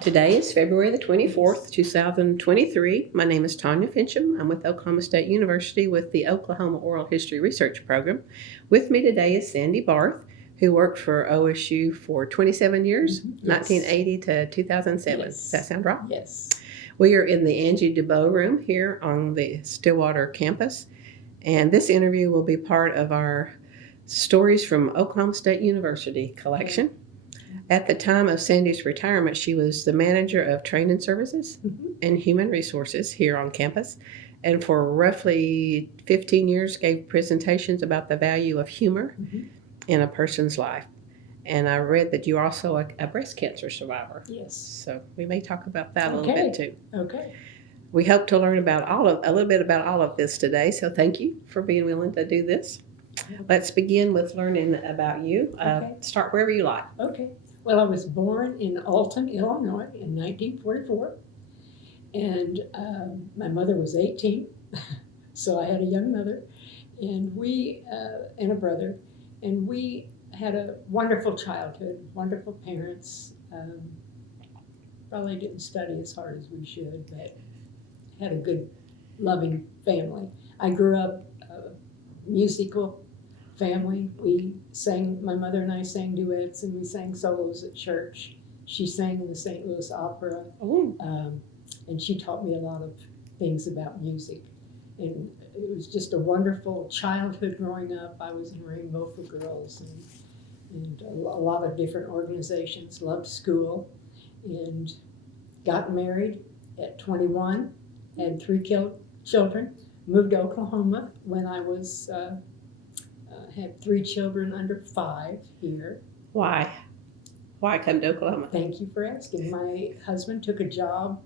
Today is February the 24th, 2023. My name is Tanya Finchum. I'm with Oklahoma State University with the Oklahoma Oral History Research Program. With me today is Sandy Barth, who worked for OSU for 27 years, 1980 to 2007. Yes. Does that sound right? Yes. We are in the Angie DuBois room here on the Stillwater campus, and this interview will be part of our Stories from Oklahoma State University collection. At the time of Sandy's retirement, she was the manager of training services and human resources here on campus, and for roughly 15 years gave presentations about the value of humor in a person's life. And I read that you're also a breast cancer survivor. Yes. So we may talk about that a little bit too. Okay. We hope to learn about a little bit about all of this today. So thank you for being willing to do this. Let's begin with learning about you. Start wherever you like. Okay. Well, I was born in Alton, Illinois in 1944, and my mother was 18, so I had a young mother, and we and a brother, and we had a wonderful childhood, wonderful parents. Probably didn't study as hard as we should, but had a good, loving family. I grew up musical family. We sang, my mother and I sang duets, and we sang solos at church. She sang in the St. Louis Opera, and she taught me a lot of things about music. And it was just a wonderful childhood growing up. I was in Rainbow for Girls and a lot of different organizations, loved school, and got married at 21, had 3 children, moved to Oklahoma when I was had 3 children under 5 here. Why come to Oklahoma? Thank you for asking. My husband took a job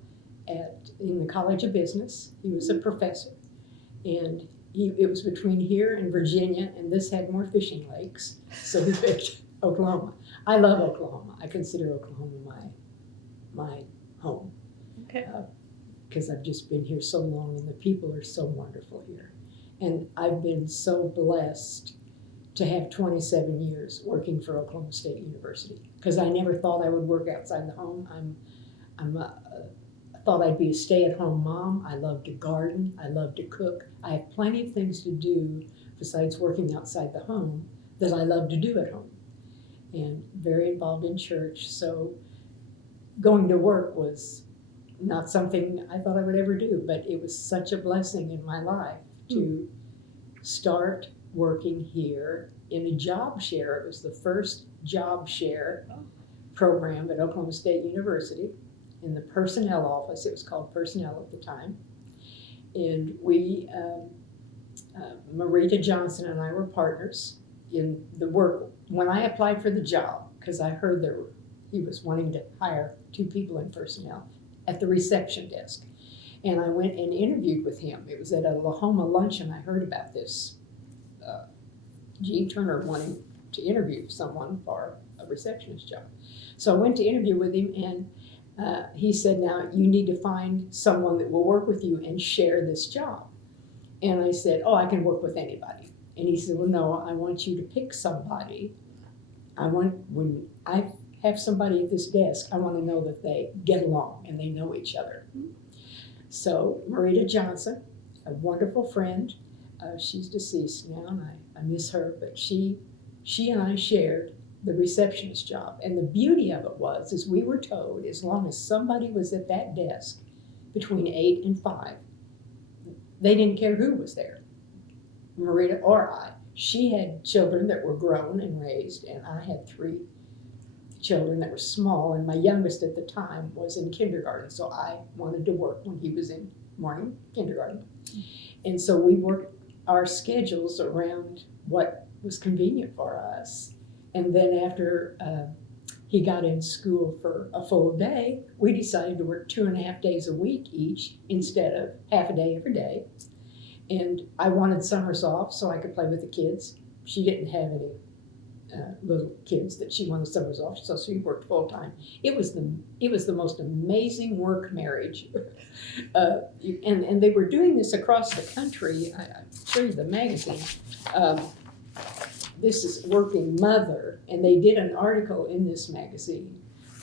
in the College of Business. He was a professor, and it was between here and Virginia, and this had more fishing lakes, so he picked Oklahoma. I love Oklahoma. I consider Oklahoma my home. Okay. Because I've just been here so long, and the people are so wonderful here. And I've been so blessed to have 27 years working for Oklahoma State University, because I never thought I would work outside the home. I thought I'd be a stay-at-home mom. I love to garden. I love to cook. I have plenty of things to do besides working outside the home that I love to do at home. And very involved in church, so going to work was not something I thought I would ever do, but it was such a blessing in my life to start working here in a job share. It was the first job share program at Oklahoma State University in the personnel office. It was called personnel at the time. And we, Marita Johnson and I were partners in the work. When I applied for the job, because I heard he was wanting to hire 2 people in personnel at the reception desk. And I went and interviewed with him. It was at a Lahoma luncheon I heard about this. Gene Turner wanting to interview someone for a receptionist job. So I went to interview with him, and he said, now you need to find someone that will work with you and share this job. And I said, I can work with anybody. And he said, well, no, I want you to pick somebody. When I have somebody at this desk, I want to know that they get along and they know each other. So Marita Johnson, a wonderful friend, she's deceased now, and I miss her, but she and I shared the receptionist job. And the beauty of it is we were told as long as somebody was at that desk between 8 and 5, they didn't care who was there, Marita or I. She had children that were grown and raised, and I had 3 children that were small, and my youngest at the time was in kindergarten, so I wanted to work when he was in morning kindergarten. And so we worked our schedules around what was convenient for us. And then after he got in school for a full day, we decided to work 2.5 days a week each instead of half a day every day. And I wanted summers off so I could play with the kids. She didn't have any little kids that she wanted summers off, so she worked full time. It was the most amazing work marriage, and they were doing this across the country. I'll show you the magazine. This is Working Mother, and they did an article in this magazine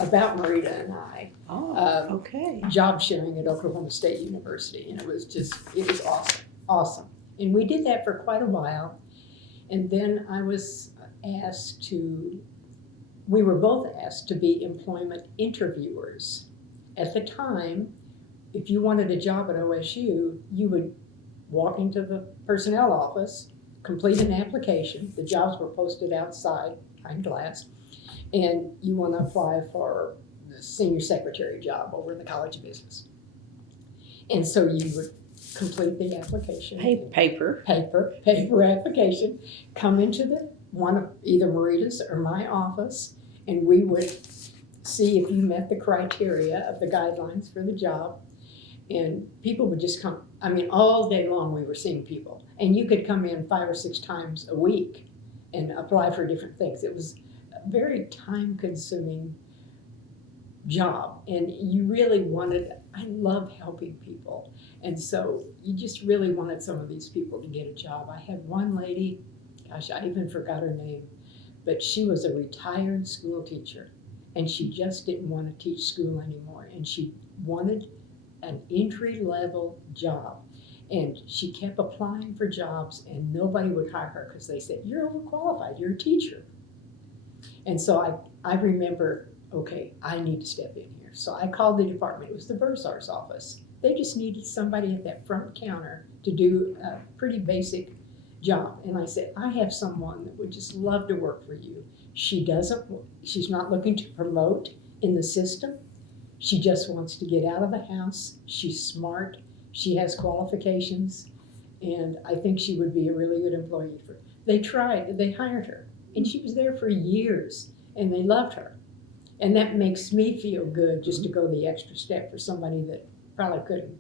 about Marita and I, Oh, okay. job sharing at Oklahoma State University, and it was awesome, awesome. And we did that for quite a while, and then we were both asked to be employment interviewers. At the time, if you wanted a job at OSU, you would walk into the personnel office, complete an application. The jobs were posted outside behind glass, and you want to apply for the senior secretary job over in the College of Business. And so you would complete the application. Paper. Paper application, come into one of either Marita's or my office, and we would see if you met the criteria of the guidelines for the job. And people would just come, I mean, all day long we were seeing people. And you could come in 5 or 6 times a week and apply for different things. It was a very time-consuming job. And you really I love helping people. And so you just really wanted some of these people to get a job. I had one lady, gosh, I even forgot her name, but she was a retired school teacher. And she just didn't want to teach school anymore. And she wanted an entry-level job. And she kept applying for jobs, and nobody would hire her because they said, "You're overqualified, you're a teacher." And so I remember, okay, I need to step in here. So I called the department. It was the Bursar's office. They just needed somebody at that front counter to do a pretty basic job. And I said, "I have someone that would just love to work for you. She's not looking to promote in the system. She just wants to get out of the house. She's smart. She has qualifications. And I think she would be a really good employee for." They hired her. And she was there for years. And they loved her. And that makes me feel good just to go the extra step for somebody that probably couldn't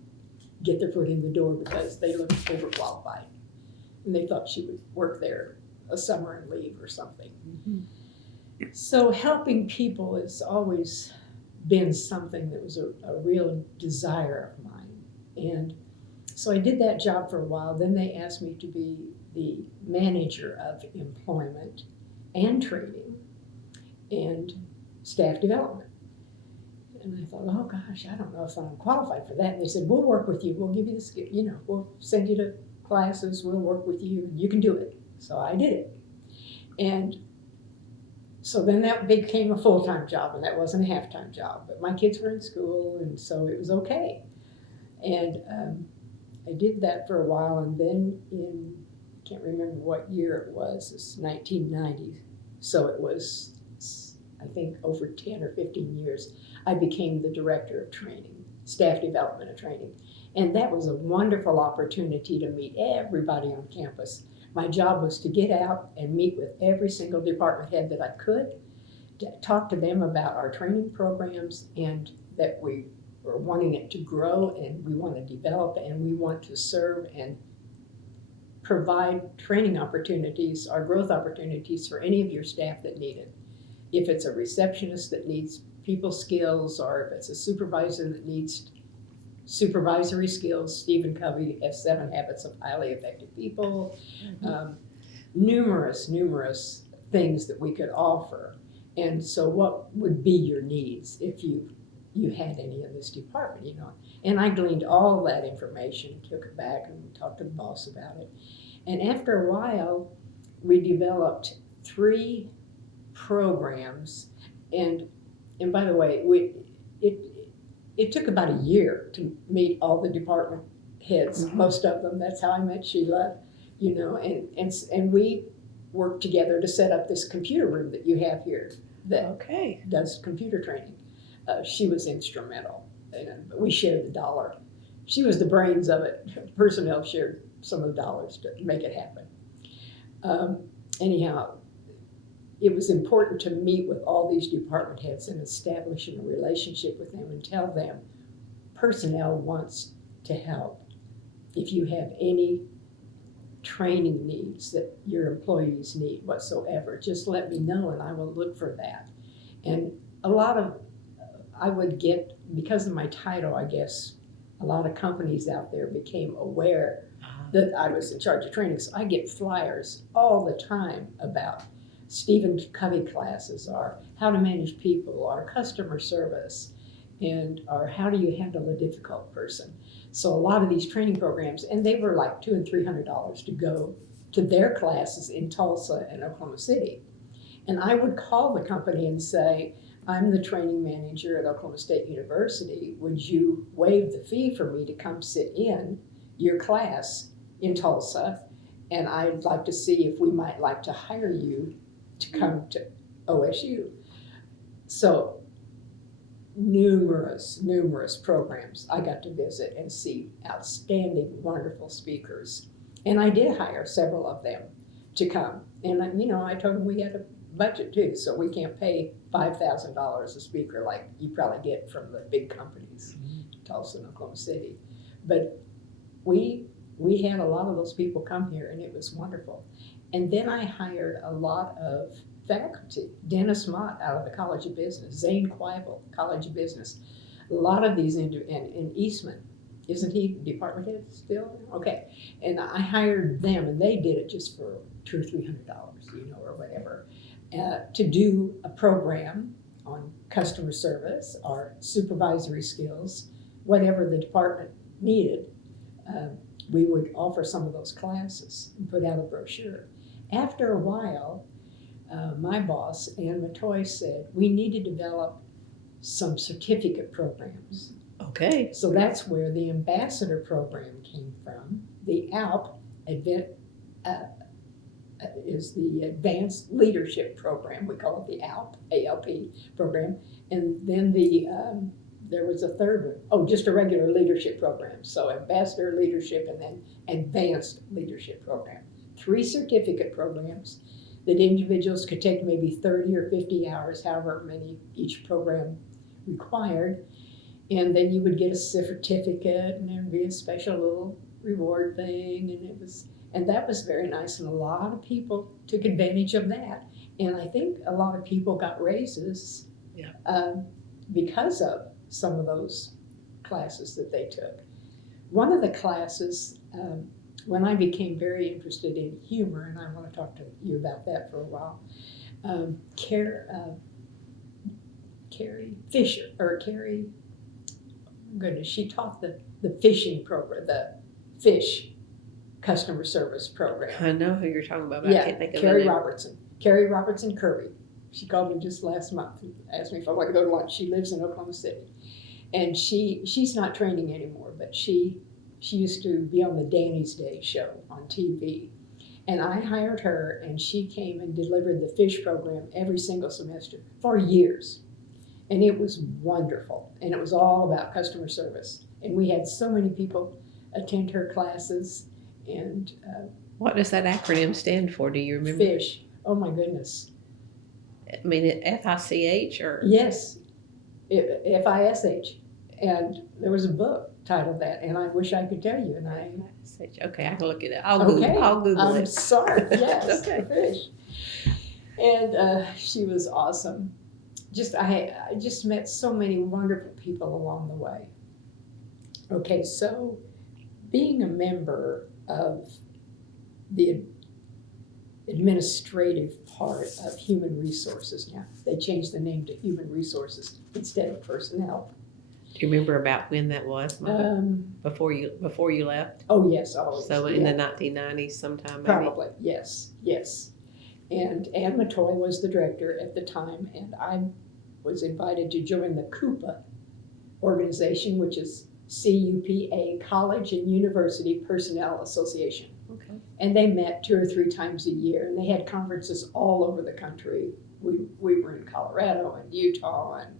get their foot in the door because they looked overqualified. And they thought she would work there a summer and leave or something. Mm-hmm. So helping people has always been something that was a real desire of mine. And so I did that job for a while. Then they asked me to be the manager of employment and training and staff development. And I thought, oh gosh, I don't know if I'm qualified for that. And they said, "We'll work with you. We'll give you the skill. We'll send you to classes. We'll work with you. You can do it." So I did it. And so then that became a full-time job, and that wasn't a half-time job. But my kids were in school, and so it was okay. And I did that for a while, and then can't remember what year it was, it's 1990. So it was, I think, over 10 or 15 years, I became the director of training, staff development and training. And that was a wonderful opportunity to meet everybody on campus. My job was to get out and meet with every single department head that I could, to talk to them about our training programs and that we were wanting it to grow and we want to develop and we want to serve and provide training opportunities or growth opportunities for any of your staff that need it. If it's a receptionist that needs people skills or if it's a supervisor that needs supervisory skills, Stephen Covey has 7 Habits of Highly Effective People, numerous things that we could offer. And so what would be your needs if you had any in this department, And I gleaned all that information, took it back and talked to the boss about it. And after a while, we developed 3 programs. And by the way, it took about a year to meet all the department heads, most of them. That's how I met Sheila, and we worked together to set up this computer room that you have here that does computer training. She was instrumental. We shared the dollar. She was the brains of it. Personnel shared some of the dollars to make it happen. Anyhow, it was important to meet with all these department heads and establishing a relationship with them and tell them personnel wants to help. If you have any training needs that your employees need whatsoever, just let me know and I will look for that. And I would get, because of my title, I guess, a lot of companies out there became aware that I was in charge of training. So I get flyers all the time about Stephen Covey classes, our how to manage people, our customer service, and our how do you handle a difficult person. So a lot of these training programs, and they were like $200 and $300 to go to their classes in Tulsa and Oklahoma City. And I would call the company and say, I'm the training manager at Oklahoma State University. Would you waive the fee for me to come sit in your class in Tulsa? And I'd like to see if we might like to hire you to come to OSU. So numerous programs I got to visit and see outstanding, wonderful speakers. And I did hire several of them to come. And I told them we had a budget too, so we can't pay $5,000 a speaker like you probably get from the big companies, Tulsa and Oklahoma City. But we had a lot of those people come here, and it was wonderful. And then I hired a lot of faculty. Dennis Mott out of the College of Business, Zane Quibel, College of Business. A lot of these in Eastman. Isn't he department head still? Okay. And I hired them, and they did it just for $200 or $300, or whatever, to do a program on customer service or supervisory skills, whatever the department needed. We would offer some of those classes and put out a brochure. After a while, my boss, Ann Matoy, said we need to develop some certificate programs. Okay. So that's where the ambassador program came from. The ALP is the Advanced Leadership Program. We call it the ALP program. And then there was a third one. Oh, just a regular leadership program. So ambassador leadership and then advanced leadership program. 3 certificate programs that individuals could take maybe 30 or 50 hours, however many each program required. And then you would get a certificate, and there'd be a special little reward thing, and that was very nice, and a lot of people took advantage of that. And I think a lot of people got raises because of some of those classes that they took. One of the classes, when I became very interested in humor, and I want to talk to you about that for a while, Carrie Fisher, she taught the fishing program, the fish customer service program. I know who you're talking about, but I can't think of Carrie it. Robertson. Carrie Robertson Kirby. She called me just last month and asked me if I want to go to lunch. She lives in Oklahoma City. And she's not training anymore, but she used to be on the Danny's Day show on TV. And I hired her, and she came and delivered the fish program every single semester for years. And it was wonderful. And it was all about customer service. And we had so many people attend her classes. And what does that acronym stand for? Do you remember? FISH. Oh my goodness. I mean, FICH or? Yes, FISH. And there was a book titled that, and I wish I could tell you. And okay, I can look it up. I'll Google it. I'm sorry. Yes, okay. FISH. And she was awesome. I just met so many wonderful people along the way. Okay, so being a member of the administrative part of human resources now, they changed the name to human resources instead of personnel. Do you remember about when that was? Before you left? Oh yes, always. So in the 1990s sometime, maybe? Probably, yes. And Ann Matoy was the director at the time, and I was invited to join the CUPA organization, which is CUPA, College and University Personnel Association. Okay. And they met 2 or 3 times a year, and they had conferences all over the country. We were in Colorado and Utah and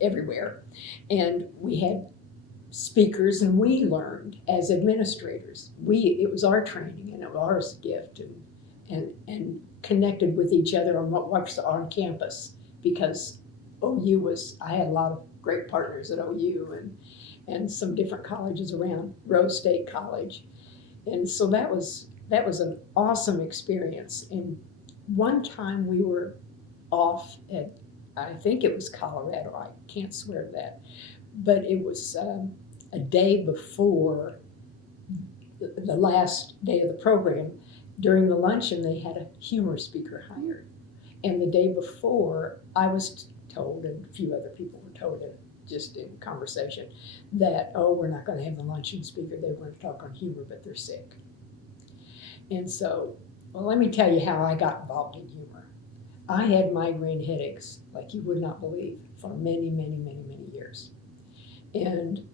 everywhere. And we had speakers, and we learned as administrators. It was our training, and it was our gift, and connected with each other on what was on campus, because I had a lot of great partners at OU and some different colleges around, Rose State College. And so that was an awesome experience. And one time we were off at, I think it was Colorado, I can't swear to that, but it was a day before the last day of the program, during the luncheon, they had a humor speaker hired. And the day before, I was told, and a few other people were told it just in conversation, that, oh, we're not going to have the luncheon speaker. They want to talk on humor, but they're sick. And so, well, let me tell you how I got involved in humor. I had migraine headaches like you would not believe for many, many, many, many years. And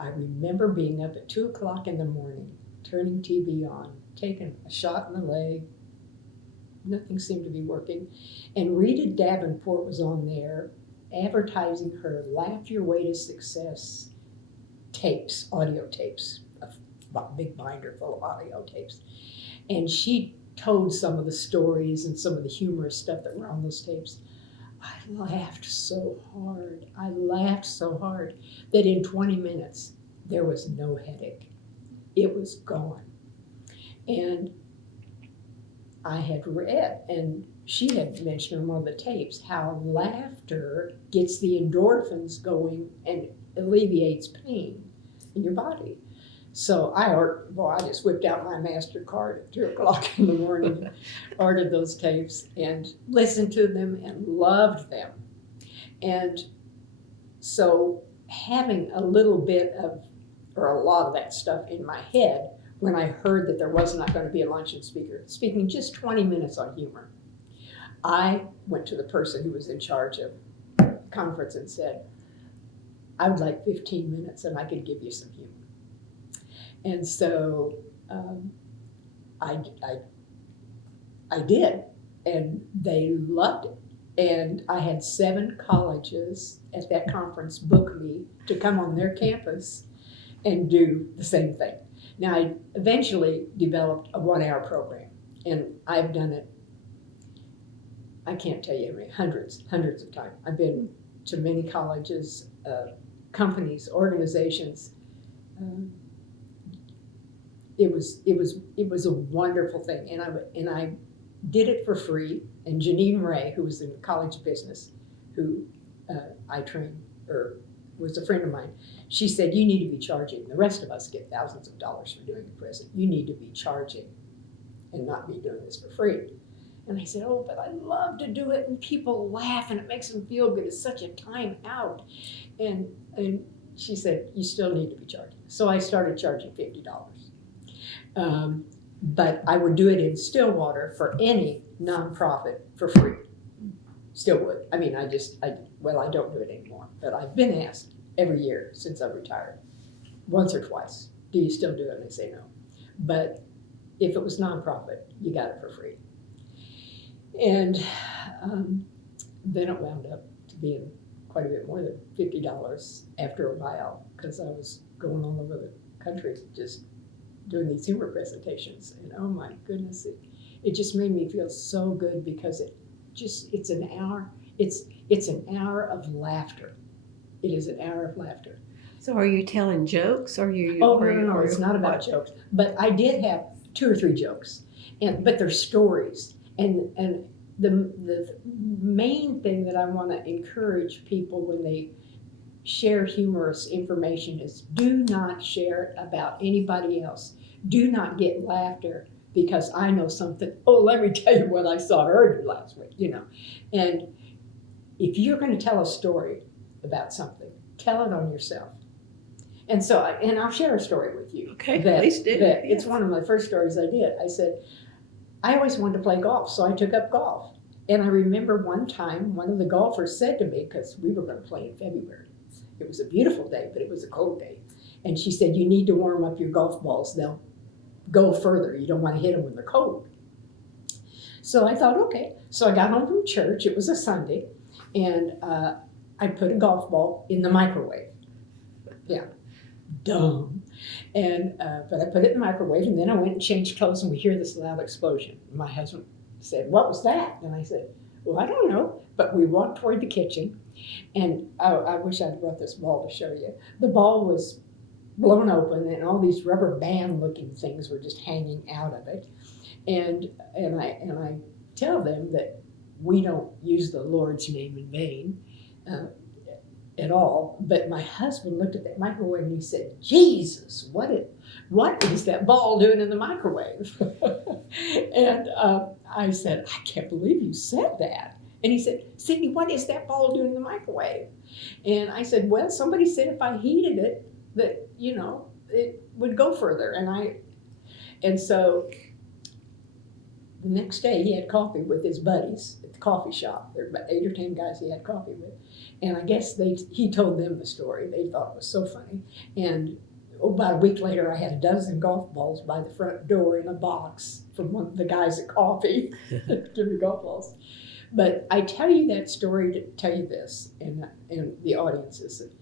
I remember being up at 2 o'clock in the morning, turning TV on, taking a shot in the leg. Nothing seemed to be working. And Rita Davenport was on there advertising her Laugh Your Way to Success tapes, audio tapes, a big binder full of audio tapes. And she told some of the stories and some of the humorous stuff that were on those tapes. I laughed so hard. I laughed so hard that in 20 minutes, there was no headache. It was gone. And I had read, and she had mentioned on one of the tapes, how laughter gets the endorphins going and alleviates pain in your body. So I just whipped out my MasterCard at 2 o'clock in the morning, ordered those tapes, and listened to them and loved them. And so having a little bit of, or a lot of that stuff in my head, when I heard that there was not going to be a luncheon speaker, speaking just 20 minutes on humor, I went to the person who was in charge of the conference and said, I would like 15 minutes and I could give you some humor. And so I did, and they loved it. And I had 7 colleges at that conference book me to come on their campus and do the same thing. Now, I eventually developed a 1-hour program, and I've done it, I can't tell you how many, hundreds of times. I've been to many colleges, companies, organizations. It was a wonderful thing, and I did it for free. And Janine Ray, who was in the College of Business, who I trained, or was a friend of mine, she said, you need to be charging. The rest of us get thousands of dollars for doing a present. You need to be charging and not be doing this for free. And I said, oh, but I love to do it, and people laugh, and it makes them feel good. It's such a time out. And she said, you still need to be charging. So I started charging $50. But I would do it in Stillwater for any nonprofit for free. Still would. I mean, I don't do it anymore, but I've been asked every year since I retired, once or twice, do you still do it? And they say no. But if it was nonprofit, you got it for free. And then it wound up to being quite a bit more than $50 after a while, because I was going all over the country just doing these humor presentations. And oh my goodness, it just made me feel so good, because it's an hour. It's an hour of laughter. It is an hour of laughter. So are you telling jokes? Or you? Oh, no, it's not about jokes. But I did have 2 or 3 jokes, but they're stories. And the main thing that I want to encourage people when they share humorous information is, do not share it about anybody else. Do not get laughter because I know something. Oh, let me tell you what I saw or heard last week, And if you're going to tell a story about something, tell it on yourself. And so, and I'll share a story with you. Okay, please do. Yes. It's one of my first stories I did. I said, I always wanted to play golf, so I took up golf. And I remember one time, one of the golfers said to me, because we were going to play in February. It was a beautiful day, but it was a cold day. And she said, you need to warm up your golf balls. They'll go further. You don't want to hit them when they're cold. So I thought, okay. So I got home from church. It was a Sunday. And I put a golf ball in the microwave. Yeah, dumb. And but I put it in the microwave, and then I went and changed clothes, and we hear this loud explosion. My husband said, what was that? And I said, well, I don't know. But we walked toward the kitchen, and I wish I'd brought this ball to show you. The ball was blown open, and all these rubber band looking things were just hanging out of it. And I tell them that we don't use the Lord's name in vain. at all. But my husband looked at that microwave and he said, Jesus, what is that ball doing in the microwave? And I said, I can't believe you said that. And he said, Cindy, what is that ball doing in the microwave? And I said, well, somebody said if I heated it, that, it would go further. And so the next day he had coffee with his buddies at the coffee shop. There were about 8 or 10 guys he had coffee with. And I guess he told them the story. They thought it was so funny. And about a week later, I had a dozen golf balls by the front door in a box from one of the guys at coffee. Give me golf balls. But I tell you that story to tell you this, and the audience is that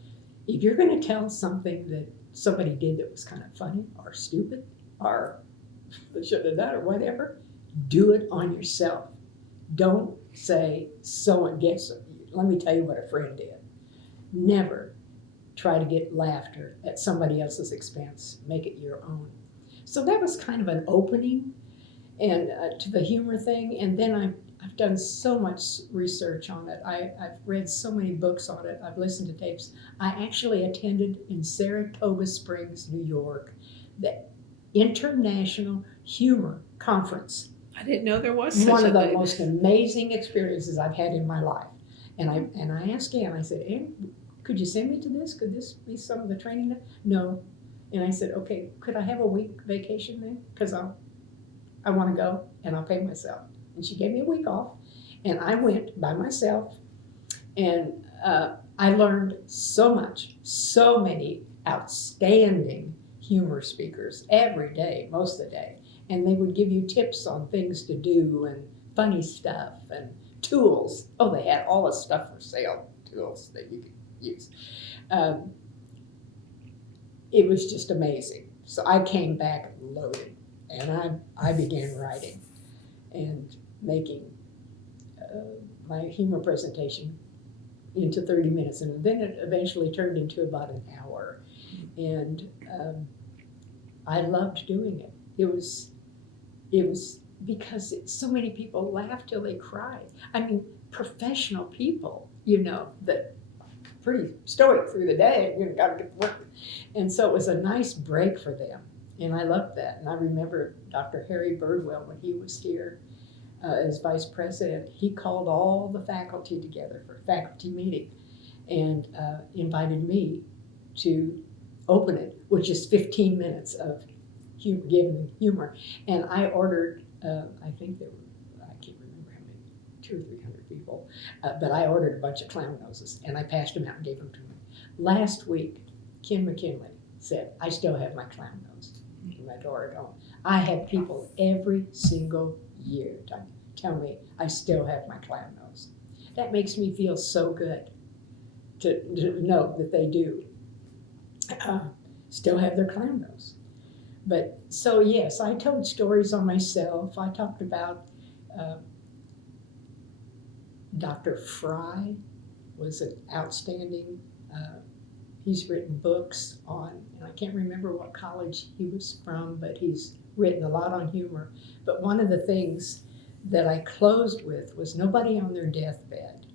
if you're going to tell something that somebody did that was kind of funny or stupid or they shouldn't have done or whatever, do it on yourself. Don't say, so and guess. Let me tell you what a friend did. Never try to get laughter at somebody else's expense. Make it your own. So that was kind of an opening and to the humor thing. And then I've done so much research on it. I've read so many books on it. I've listened to tapes. I actually attended in Saratoga Springs, New York, the International Humor Conference. I didn't know there was such One a of the thing. most amazing experiences I've had in my life. And I asked Ann, I said, Ann, could you send me to this? Could this be some of the training? No. And I said, okay, could I have a week vacation then? Because I want to go and I'll pay myself. And she gave me a week off. And I went by myself. And I learned so much, so many outstanding humor speakers every day, most of the day. And they would give you tips on things to do and funny stuff and tools. Oh, they had all the stuff for sale, tools that you could use. It was just amazing. So I came back loaded, and I began writing and making my humor presentation into 30 minutes, and then it eventually turned into about an hour. And I loved doing it. It was because so many people laughed till they cried. I mean, professional people, that pretty stoic through the day, got to get to work. And so it was a nice break for them. And I loved that. And I remember Dr. Harry Birdwell, when he was here as vice president, he called all the faculty together for a faculty meeting and invited me to open it, which is 15 minutes of giving humor. And I ordered, I think there were, I can't remember how many, 200 or 300 people, but I ordered a bunch of clown noses and I passed them out and gave them to them. Last week, Ken McKinley said, I still have my clown nose in my drawer at home. I have people every single year tell me I still have my clown nose. That makes me feel so good to know that they do still have their clown nose. But so yes, I told stories on myself. I talked about Dr. Fry was an outstanding, he's written books on, and I can't remember what college he was from, but he's written a lot on humor. But one of the things that I closed with was nobody on their deathbed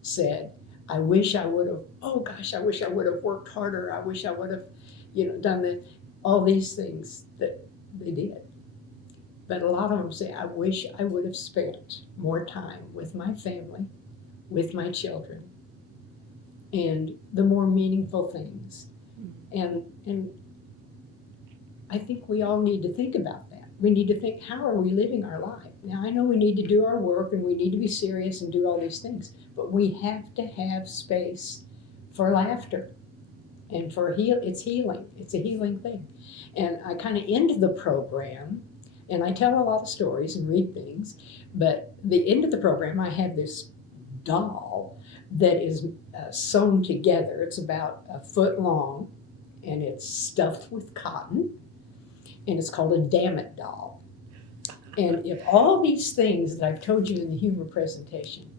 said, I wish I would have, oh gosh, I wish I would have worked harder. I wish I would have, done all these things that they did. But a lot of them say, I wish I would have spent more time with my family, with my children, and the more meaningful things. And I think we all need to think about that. We need to think, how are we living our life? Now, I know we need to do our work and we need to be serious and do all these things, but we have to have space for laughter and for it's healing. It's a healing thing. And I kind of end the program, and I tell a lot of stories and read things, but the end of the program, I have this doll that is sewn together. It's about a foot long, and it's stuffed with cotton, and it's called a Damn It doll. And if all these things that I've told you in the humor presentation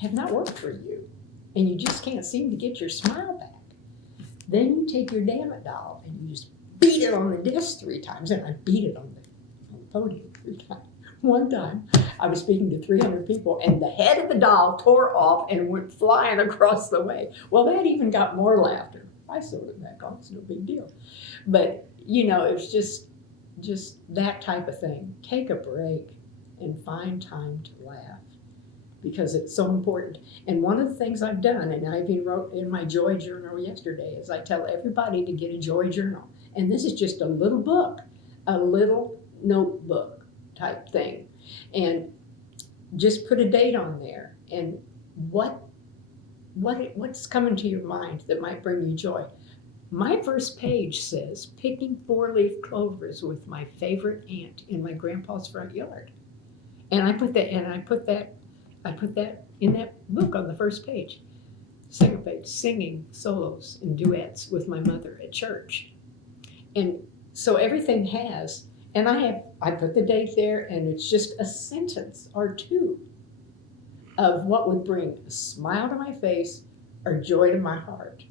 have not worked for you, and you just can't seem to get your smile back, then you take your Damn It doll and you just beat it on the desk 3 times, and I beat it on the podium 3 times. One time, I was speaking to 300 people, and the head of the doll tore off and went flying across the way. Well, that even got more laughter. I sewed it back on, it's no big deal. But, you know, it was just that type of thing. Take a break and find time to laugh, because it's so important. And one of the things I've done, and I even wrote in my joy journal yesterday, is I tell everybody to get a joy journal. And this is just a little book, a little notebook type thing. And just put a date on there, and what's coming to your mind that might bring you joy. My first page says, picking 4-leaf clovers with my favorite aunt in my grandpa's front yard. And I put that in that book on the first page. Second page, singing solos and duets with my mother at church. And so everything has, and I put the date there, and it's just a sentence or two of what would bring a smile to my face or joy to my heart.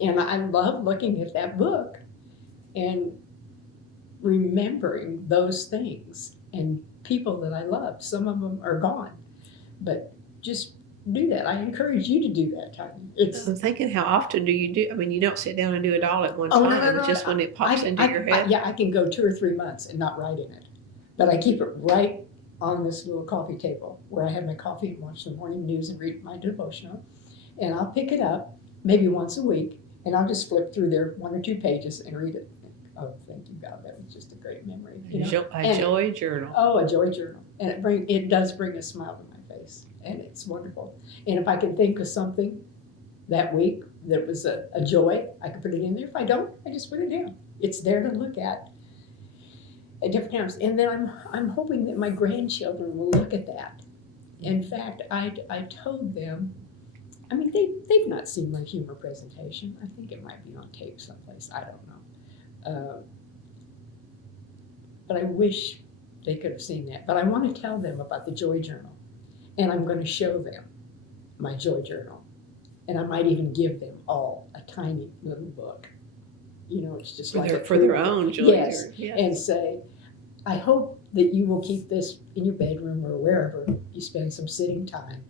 And I love looking at that book and remembering those things and people that I love. Some of them are gone, but just do that. I encourage you to do that, Tanya. I'm thinking, how often do you do? I mean, you don't sit down and do it all at one Oh, time. no. Just when it pops into your head. I can go 2 or 3 months and not write in it, but I keep it right on this little coffee table where I have my coffee and watch the morning news and read my devotional. And I'll pick it up maybe once a week, and I'll just flip through there 1 or 2 pages and read it. Oh, thank you, God. That was just a great memory. You know? A joy journal. Oh, a joy journal. And it does bring a smile to my face, and it's wonderful. And if I can think of something that week that was a joy, I can put it in there. If I don't, I just put it down. It's there to look at different times. And then I'm hoping that my grandchildren will look at that. In fact, I told them, I mean, they've not seen my humor presentation. I think it might be on tape someplace. I don't know. But I wish they could have seen that. But I want to tell them about the Joy Journal. And I'm going to show them my Joy Journal. And I might even give them all a tiny little book. You know, it's just for their own joy. Yes. And say, I hope that you will keep this in your bedroom or wherever you spend some sitting time.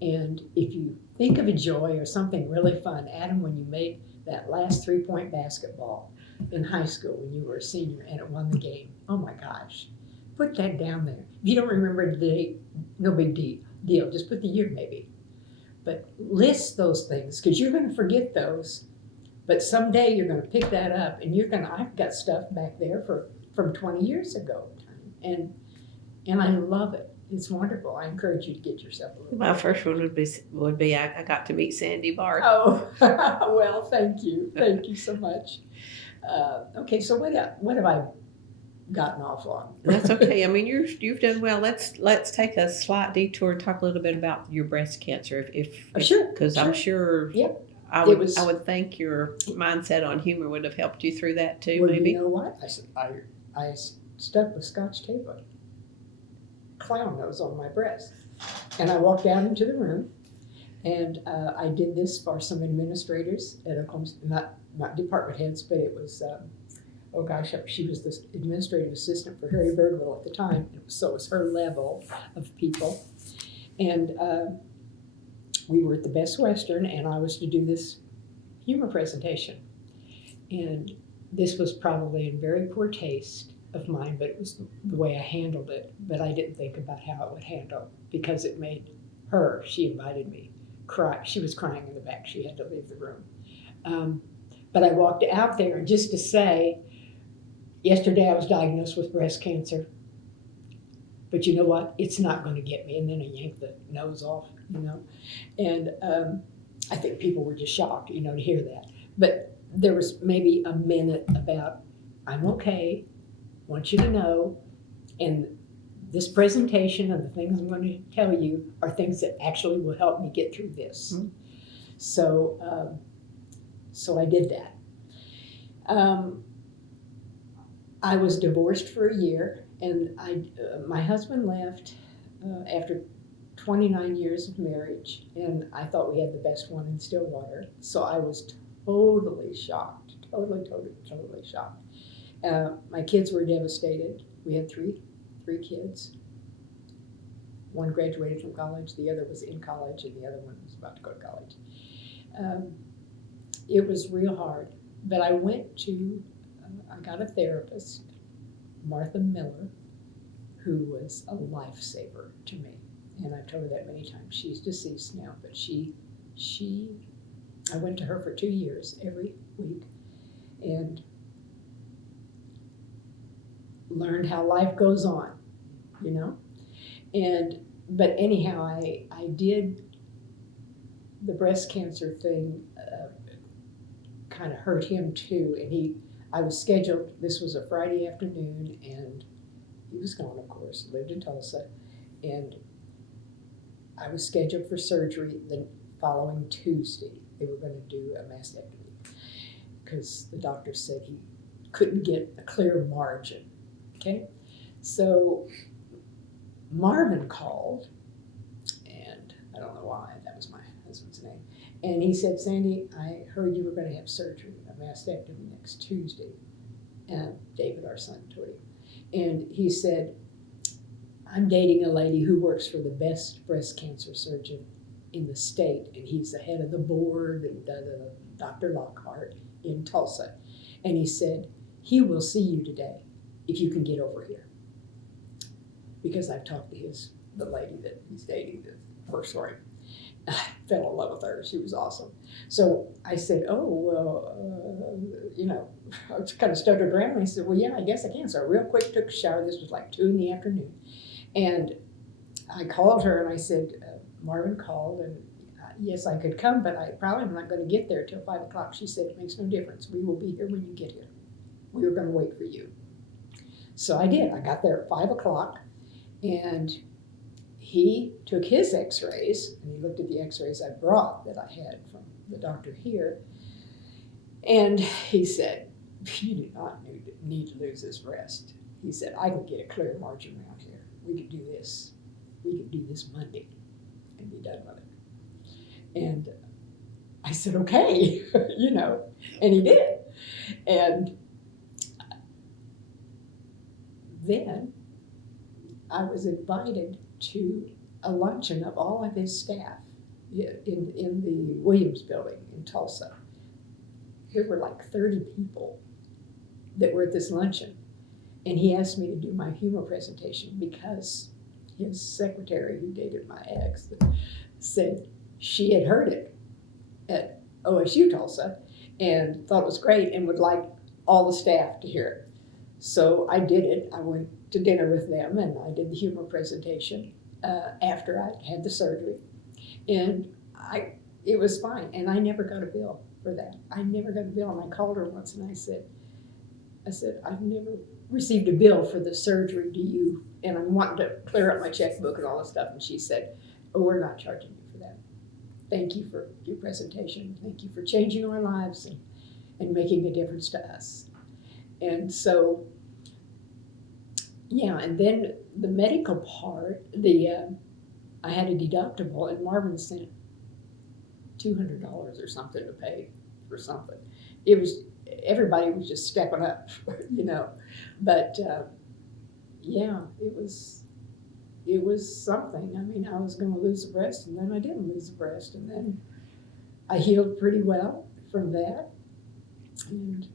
And if you think of a joy or something really fun, Adam, when you made that last 3-point basketball in high school when you were a senior and it won the game, oh my gosh, put that down there. If you don't remember the date, no big deal, just put the year maybe. But list those things, because you're going to forget those, but someday you're going to pick that up, and I've got stuff back there from 20 years ago, and I love it. It's wonderful. I encourage you to get yourself a little. My first one would be I got to meet Sandy Barth. Oh, well, thank you so much. Okay, so what have I gotten off on? That's okay. I mean, you've done well. Let's take a slight detour and talk a little bit about your breast cancer, if sure, because I'm sure. Yep. I would think your mindset on humor would have helped you through that too. Well, maybe. You know what? I stuck with Scotch tape on clown nose on my breast, and I walked down into the room, and I did this for some administrators at Oklahoma, not department heads, but it was. She was the administrative assistant for Harry Birdwell at the time, so it was her level of people. And we were at the Best Western, and I was to do this humor presentation. And this was probably in very poor taste of mine, but it was the way I handled it. But I didn't think about how it would handle, because it made her, she invited me, cry. She was crying in the back. She had to leave the room. But I walked out there, and just to say, yesterday I was diagnosed with breast cancer, but you know what? It's not going to get me. And then I yanked the nose off, And I think people were just shocked, to hear that. But there was maybe a minute about, I'm okay, want you to know, and this presentation and the things I'm going to tell you are things that actually will help me get through this. Mm-hmm. So I did that. I was divorced for a year, and my husband left after 29 years of marriage, and I thought we had the best one in Stillwater. So I was totally shocked, totally shocked. My kids were devastated. We had 3 3 kids. One graduated from college, the other was in college, and the other one was about to go to college. It was real hard, but I got a therapist, Martha Miller, who was a lifesaver to me. And I've told her that many times. She's deceased now, but I went to her for 2 years every week and learned how life goes on, you know? But anyhow, I did the breast cancer thing, kind of hurt him too. And I was scheduled, this was a Friday afternoon, and he was gone, of course, lived in Tulsa, and I was scheduled for surgery the following Tuesday. They were going to do a mastectomy because the doctor said he couldn't get a clear margin. Okay, so Marvin called, and I don't know why, that was my husband's name, and he said, Sandy, I heard you were going to have surgery, a mastectomy next Tuesday. And David, our son, told him. And he said, I'm dating a lady who works for the best breast cancer surgeon in the state, and he's the head of the board, and Dr. Lockhart in Tulsa. And he said, he will see you today if you can get over here. Because I've talked to the lady that he's dating that works for him. I fell in love with her. She was awesome. So I said, oh, well, I was kind of stuttered around. And I said, well, yeah, I guess I can. So I real quick took a shower. This was like 2 PM. And I called her and I said, Marvin called, and yes, I could come, but I probably am not going to get there till 5 o'clock. She said, it makes no difference. We will be here when you get here. We were going to wait for you. So I did. I got there at 5 o'clock, and he took his x-rays, and he looked at the x-rays I brought that I had from the doctor here, and he said, you do not need to lose this breast. He said, I can get a clear margin around here. We could do this. We could do this Monday and be done with it. And I said, okay, and he did. And then I was invited to a luncheon of all of his staff in the Williams building in Tulsa. There were like 30 people that were at this luncheon. And he asked me to do my humor presentation because his secretary, who dated my ex, said she had heard it at OSU Tulsa and thought it was great and would like all the staff to hear it. So I did it. I went to dinner with them and I did the humor presentation after I had the surgery. And it was fine. And I never got a bill for that. I never got a bill. And I called her once and I said, I've never received a bill for the surgery. Do you? And I'm wanting to clear up my checkbook and all this stuff. And she said, oh, we're not charging you for that. Thank you for your presentation. Thank you for changing our lives and making a difference to us. And so, yeah, and then the medical part, I had a deductible, and Marvin sent $200 or something to pay for something. Everybody was just stepping up, But yeah, it was something. I mean, I was going to lose the breast, and then I didn't lose the breast, and then I healed pretty well from that. And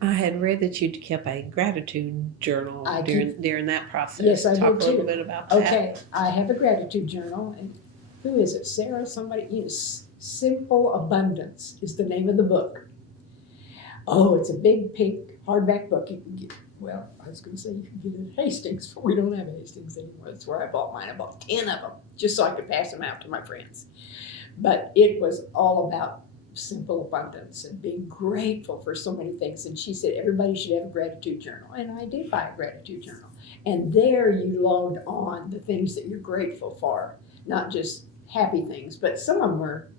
I had read that you'd kept a gratitude journal during that process. Yes, I did too. Talk a little bit about that. Okay, I have a gratitude journal, and who is it? Sarah, somebody? Simple Abundance is the name of the book. Oh, it's a big pink hardback book. You can get, well, I was going to say you can get it at Hastings, but we don't have Hastings anymore. That's where I bought mine. I bought 10 of them just so I could pass them out to my friends. But it was all about simple abundance and being grateful for so many things. And she said everybody should have a gratitude journal. And I did buy a gratitude journal. And there you logged on the things that you're grateful for, not just happy things, but some of them were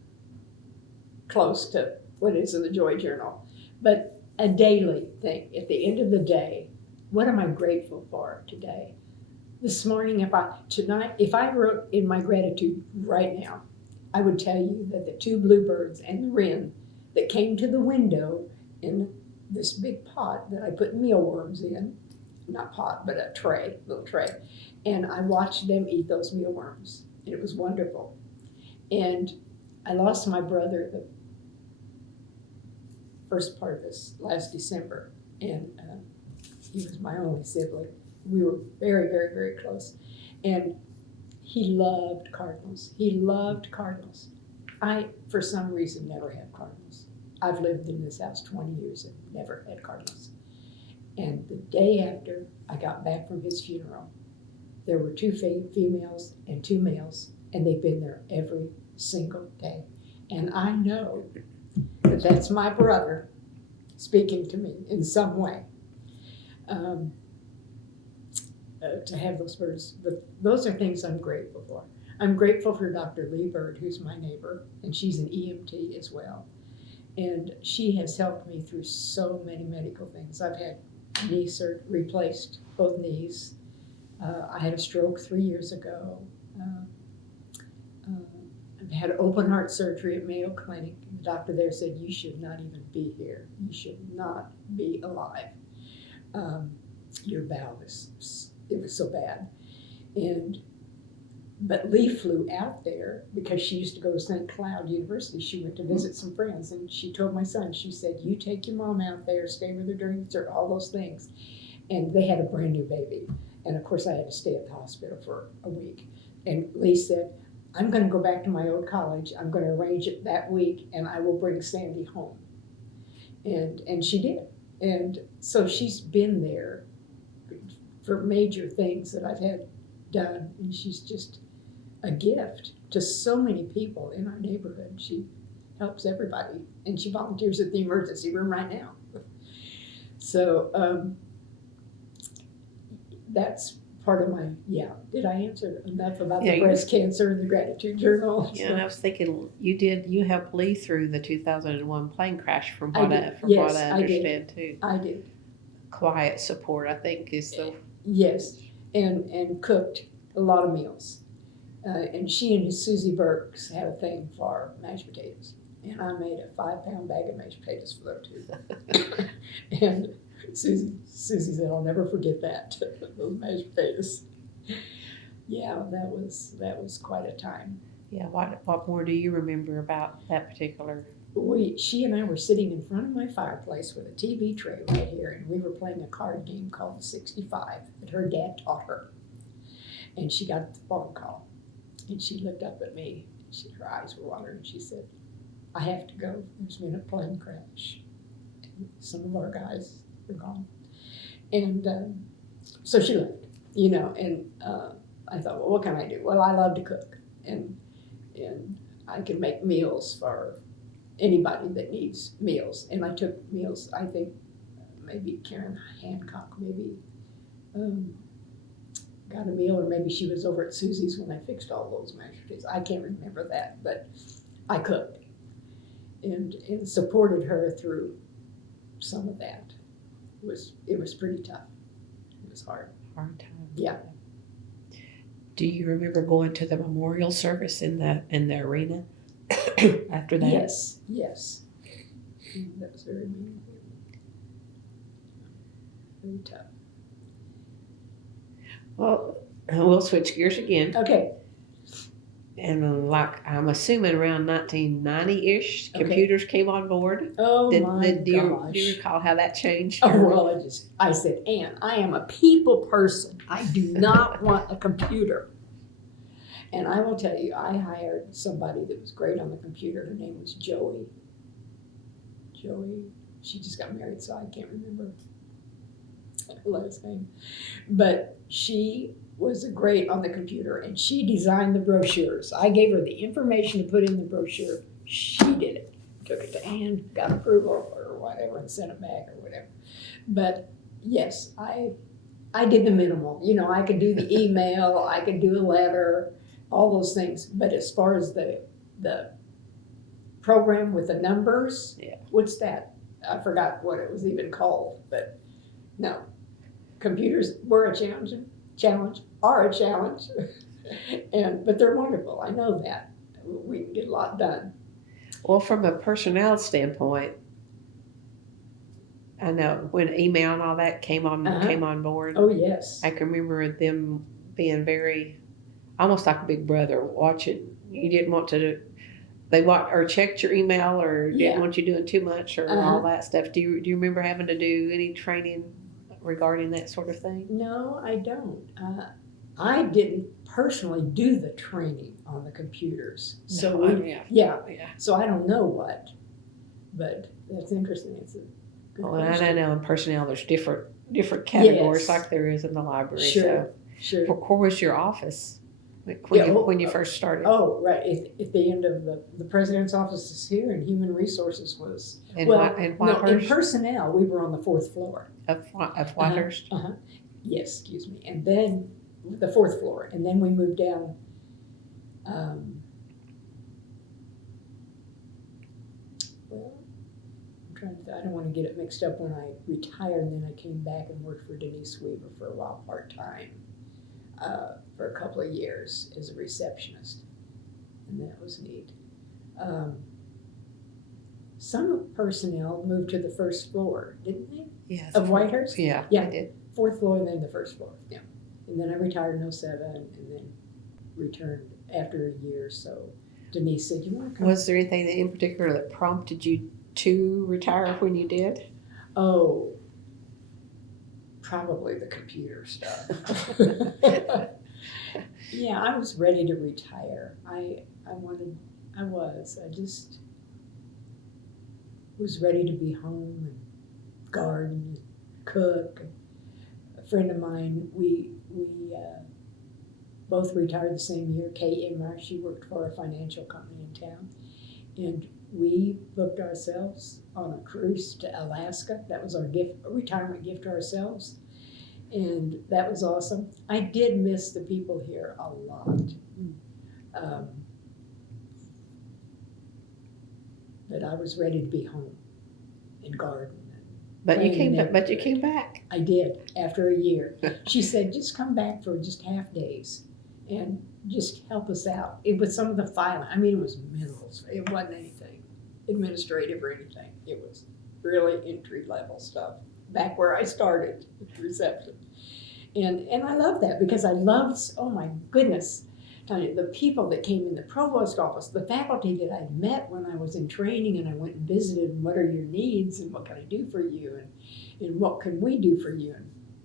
close to what is in the Joy Journal. But a daily thing, at the end of the day, what am I grateful for today? This morning, if I wrote in my gratitude right now, I would tell you that the 2 bluebirds and the wren that came to the window in this big pot that I put mealworms in, not pot, but a tray, little tray. And I watched them eat those mealworms. And it was wonderful. And I lost my brother the first part of this last December. And he was my only sibling. We were very, very, very close. And he loved cardinals. He loved cardinals. I, for some reason, never had cardinals. I've lived in this house 20 years and never had cardinals. And the day after I got back from his funeral, there were 2 females and 2 males, and they've been there every single day. And I know that that's my brother speaking to me in some way. To have those birds, but those are things I'm grateful for. I'm grateful for Dr. Lee Bird, who's my neighbor, and she's an EMT as well. And she has helped me through so many medical things. I've had knee surgery, replaced both knees. I had a stroke 3 years ago. I've had open heart surgery at Mayo Clinic. The doctor there said, you should not even be here. You should not be alive. Your valve it was so bad. But Lee flew out there because she used to go to St. Cloud University. She went to visit some friends, and she told my son, she said, you take your mom out there, stay with her during the surgery, all those things. And they had a brand new baby. And of course I had to stay at the hospital for a week. And Lee said, I'm going to go back to my old college. I'm going to arrange it that week, and I will bring Sandy home. And she did. And so she's been there for major things that I've had done. And she's just a gift to so many people in our neighborhood. She helps everybody. And she volunteers at the emergency room right now. So that's part of my, did I answer enough about the breast cancer and the gratitude journal? Yeah, and I was thinking you helped Lee through the 2001 plane crash from what I understand too. I did. Quiet support, I think, is the... Yes, and cooked a lot of meals. And she and Susie Burks had a thing for mashed potatoes. And I made a 5-pound bag of mashed potatoes for those 2. And Susie said, I'll never forget that, those mashed potatoes. Yeah, that was quite a time. Yeah, what more do you remember about that particular? She and I were sitting in front of my fireplace with a TV tray right here, and we were playing a card game called 65 that her dad taught her. And she got the phone call, and she looked up at me. Her eyes were watering. She said, I have to go. There's been a plane crash. And some of our guys were gone. And so she left, and I thought, well, what can I do? Well, I love to cook, and I can make meals for anybody that needs meals. And I took meals, I think maybe Karen Hancock got a meal, or maybe she was over at Susie's when I fixed all those mashed potatoes. I can't remember that, but I cooked and supported her through some of that. It was pretty tough. It was hard. Hard time. Yeah. Do you remember going to the memorial service in the arena after that? Yes. That was very meaningful. Very tough. Well, we'll switch gears again. Okay. And like I'm assuming around 1990-ish, computers came on board. Oh my gosh. Do you recall how that changed? Oh, well, I said, Ann, I am a people person. I do not want a computer. And I will tell you, I hired somebody that was great on the computer. Her name was Joey. She just got married, so I can't remember her last name. But she was great on the computer, and she designed the brochures. I gave her the information to put in the brochure. She did it. Took it to Ann, got approval or whatever, and sent it back or whatever. But yes, I did the minimal. I could do the email, I could do a letter, all those things. But as far as the program with the numbers, what's that? I forgot what it was even called. But no, computers were a challenge, are a challenge, but they're wonderful. I know that. We can get a lot done. Well, from a personnel standpoint, I know when email and all that came on board. Oh, yes. I can remember them being very, almost like a big brother watching. You didn't want to, they checked your email or didn't Yeah. want you doing too much or all that stuff. Do you remember having to do any training regarding that sort of thing? No, I don't. I didn't personally do the training on the computers. So yeah. So I don't know what, but that's interesting. It's a good Well, and I question. know in personnel there's different categories Yes. like there is in the library. Sure. So, where was your office when you first started? Oh, right. At the end of the president's office is here, and human resources was In no, Whitehurst? in personnel we were on the 4th floor. Of Whitehurst? Yes, excuse me. And then the 4th floor, and then we moved down. Well, I'm trying to. I don't want to get it mixed up. When I retired, and then I came back and worked for Denise Weaver for a while, part-time, for a couple of years as a receptionist, and that was neat. Some personnel moved to the 1st floor, didn't they? Yes. Of Whitehurst? Yeah, Yeah. I did. 4th floor and then the 1st floor, yeah. And then I retired in 07 and then returned after a year or so. Denise said, you want to come? Was there anything in particular that prompted you to retire when you did? Oh, probably the computer stuff. Yeah, I was ready to retire. I just was ready to be home and garden, cook. A friend of mine, we both retired the same year. Kay Emmer, she worked for a financial company in town, and we booked ourselves on a cruise to Alaska. That was our retirement gift to ourselves, and that was awesome. I did miss the people here a lot. But I was ready to be home and garden. But you came back. I did after a year. She said, just come back for just half days and just help us out. It was some of the filing. I mean, it was minimal. It wasn't anything administrative or anything. It was really entry level stuff. Back where I started with reception. And I love that because I loved, oh my goodness, Tanya, the people that came in the provost office, the faculty that I met when I was in training and I went and visited, and what are your needs and what can I do for you and what can we do for you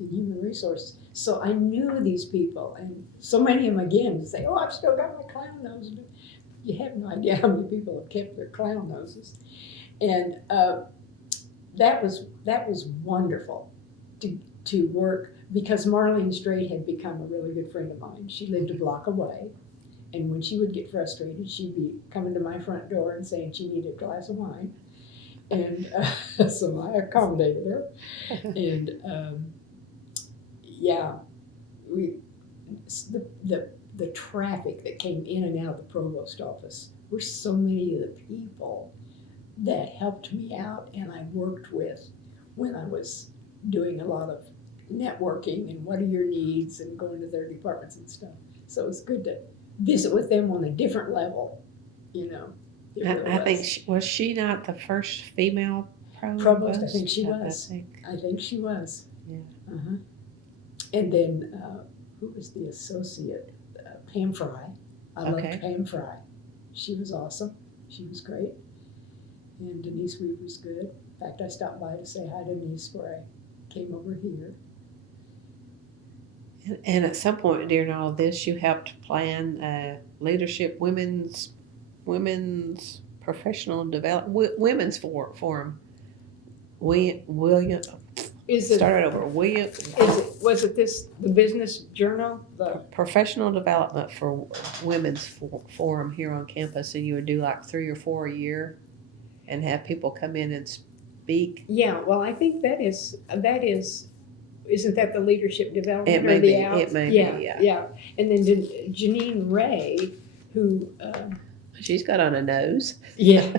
in human resources. So I knew these people, and so many of them again say, oh, I've still got my clown nose. You have no idea how many people have kept their clown noses. And that was wonderful to work, because Marlene Strait had become a really good friend of mine. She lived a block away, and when she would get frustrated, she'd be coming to my front door and saying she needed a glass of wine, and so I accommodated her. And yeah, the traffic that came in and out of the provost office were so many of the people that helped me out and I worked with when I was doing a lot of networking and what are your needs and going to their departments and stuff. So it's good to visit with them on a different level, you know. I think, was she not the first female provost? I think she was. I think she was. Yeah. Uh-huh. And then, who was the associate? Pam Fry. I loved Pam Fry. She was awesome. She was great. And Denise Weaver was good. In fact, I stopped by to say hi to Denise before I came over here. And at some point during all of this, you helped plan leadership women's professional development women's forum. William. Started over. William. Was it the Business Journal? The professional development for women's forum here on campus, and you would do like 3 or 4 a year, and have people come in and speak. Yeah, well, I think that is. Isn't that the leadership development? It may be. It may be. Yeah. And then Janine Ray, who. She's got on a nose. Yeah.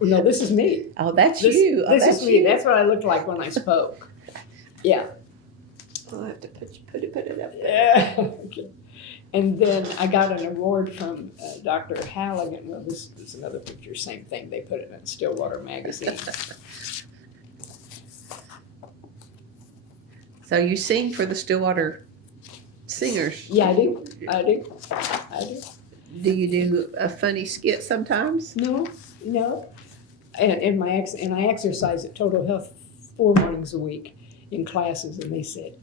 Well, no, this is me. Oh, that's you. This is me. That's what I looked like when I spoke. Yeah. I'll have to put it up there. Yeah. Okay. And then I got an award from Dr. Halligan. Well, this is another picture, same thing. They put it in Stillwater magazine. So you sing for the Stillwater Singers. Yeah, I do. Do you do a funny skit sometimes? No. And I exercise at Total Health 4 mornings a week in classes, and they said,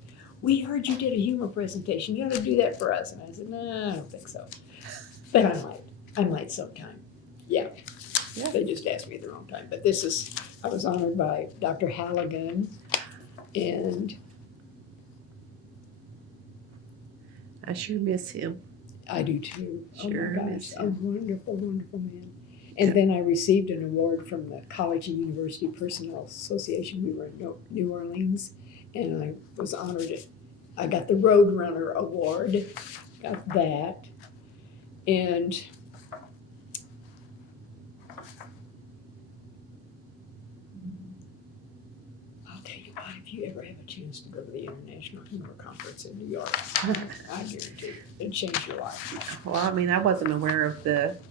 "We heard you did a humor presentation. You ought to do that for us." And I said, "No, I don't think so, but I might sometime." Yeah. They just asked me at the wrong time. But I was honored by Dr. Halligan, and I sure miss him. I do too. Sure Oh my miss gosh, a him. wonderful, wonderful man. And then I received an award from the College and University Personnel Association. We were in New Orleans, and I was honored. I got the Roadrunner Award, got that, and I'll tell you what, if you ever have a chance to go to the International Humor Conference in New York, I guarantee you, it'd change your life. Well, I mean, I wasn't aware of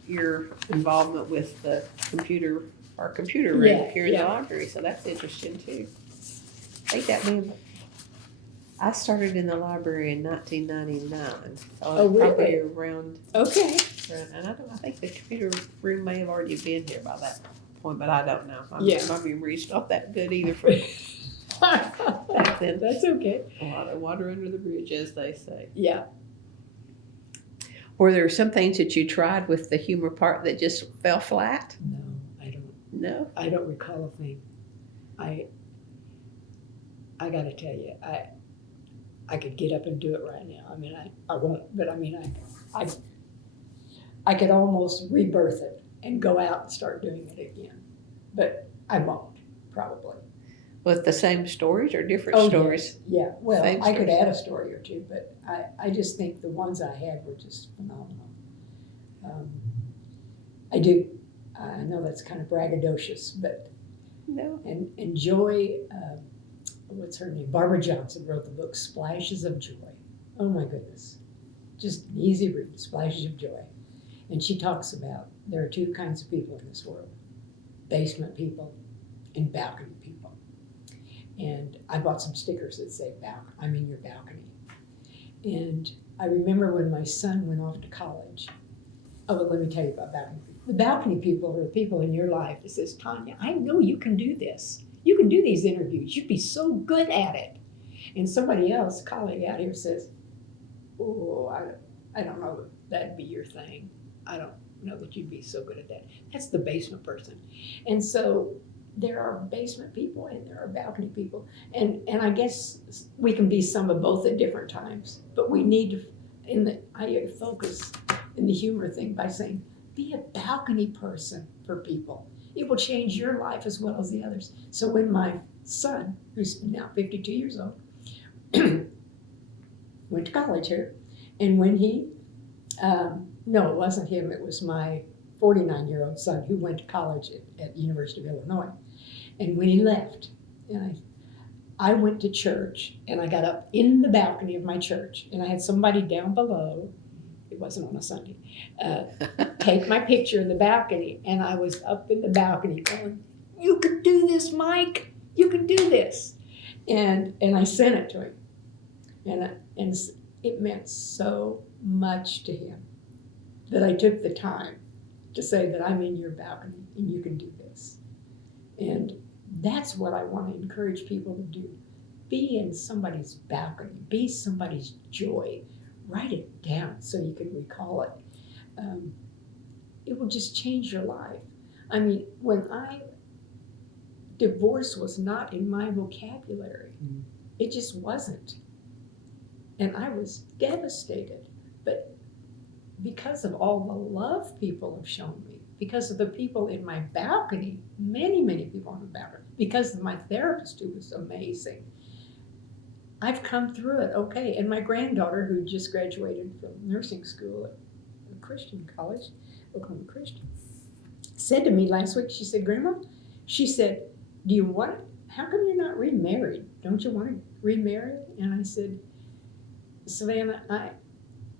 your involvement with the computer room Yeah, here in the yeah. library, so that's interesting too. I think that maybe I started in the library in 1999, so Oh, it's probably really? around, Okay. and I think the computer room may have already been here by that point, but I don't know. Yeah. My memory's not that good either from back then. That's okay. A lot of water under the bridge, as they say. Yeah. Were there some things that you tried with the humor part that just fell flat? No, I don't. No? I don't recall a thing. I gotta tell you, I could get up and do it right now. I mean, I won't, but I mean, I could almost rebirth it and go out and start doing it again, but I won't, probably. With the same stories or different Oh, stories? Yeah, well, Same I could stories. add a story or two, but I just think the ones I had were just phenomenal. I do. I know that's kind of braggadocious, but No. and Joy, what's her name? Barbara Johnson wrote the book Splashes of Joy. Oh my goodness. Just an easy read, Splashes of Joy. And she talks about there are two kinds of people in this world, basement people and balcony people. And I bought some stickers that say, I'm in your balcony. And I remember when my son went off to college. Oh, well, let me tell you about balcony people. The balcony people are the people in your life that says, Tanya, I know you can do this. You can do these interviews. You'd be so good at it. And somebody else, a colleague out here says, oh, I don't know if that'd be your thing. I don't know that you'd be so good at that. That's the basement person. And so there are basement people and there are balcony people. And I guess we can be some of both at different times. But we need to, I focus in the humor thing by saying, be a balcony person for people. It will change your life as well as the others. So when my son, who's now 52 years old, went to college here, and when he, no, it wasn't him, it was my 49-year-old son who went to college at University of Illinois. And when he left, and I went to church, and I got up in the balcony of my church, and I had somebody down below, it wasn't on a Sunday, take my picture in the balcony, and I was up in the balcony going, you can do this, Mike, you can do this. And I sent it to him, and it meant so much to him that I took the time to say that I'm in your balcony and you can do this. And that's what I want to encourage people to do. Be in somebody's balcony, be somebody's joy. Write it down so you can recall it. It will just change your life. I mean, divorce was not in my vocabulary. It just wasn't. And I was devastated. But because of all the love people have shown me, because of the people in my balcony, many, many people on the balcony, because of my therapist who was amazing, I've come through it okay. And my granddaughter, who just graduated from nursing school at a Christian college, Oklahoma Christian, said to me last week, she said, Grandma, she said, how come you're not remarried? Don't you want to remarry? And I said, Savannah,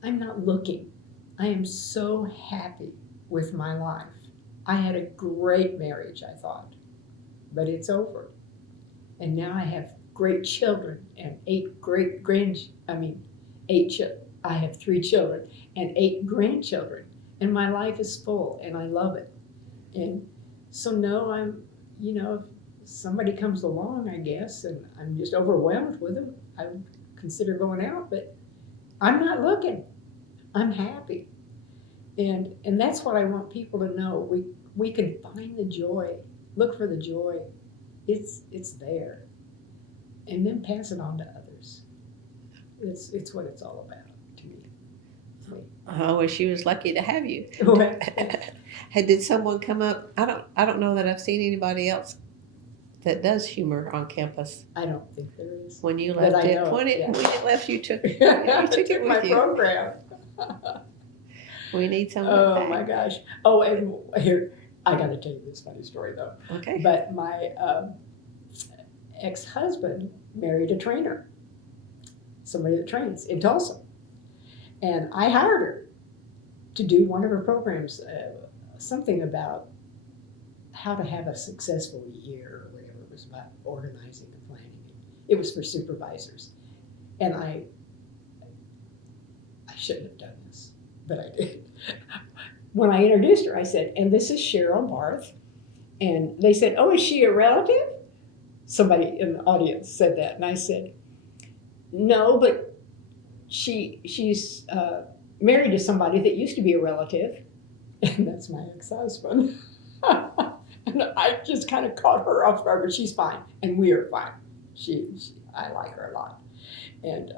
I'm not looking. I am so happy with my life. I had a great marriage, I thought, but it's over. And now I have great children and 8 great I have 3 children and 8 grandchildren, and my life is full and I love it. And so no, if somebody comes along, I guess, and I'm just overwhelmed with them, I would consider going out, but I'm not looking. I'm happy. And that's what I want people to know. We can find the joy, look for the joy. It's there. And then pass it on to others. It's what it's all about to me. Oh, well, she was lucky to have you. Well, Did someone come up? I don't know that I've seen anybody else that does humor on campus. I don't think there is. When you That left I it, know, when yeah. it left, you took I took it my with you. program. We need someone Oh back. my gosh. Oh, and here, I got to tell you this funny story though. Okay. But my ex-husband married a trainer, somebody that trains in Tulsa. And I hired her to do one of her programs, something about how to have a successful year or whatever. It was about organizing and planning. It was for supervisors. And I shouldn't have done this, but I did. When I introduced her, I said, and this is Cheryl Barth. And they said, oh, is she a relative? Somebody in the audience said that. And I said, no, but she's married to somebody that used to be a relative. And that's my ex-husband. And I just kind of caught her off guard, but she's fine. And we are fine. I like her a lot. And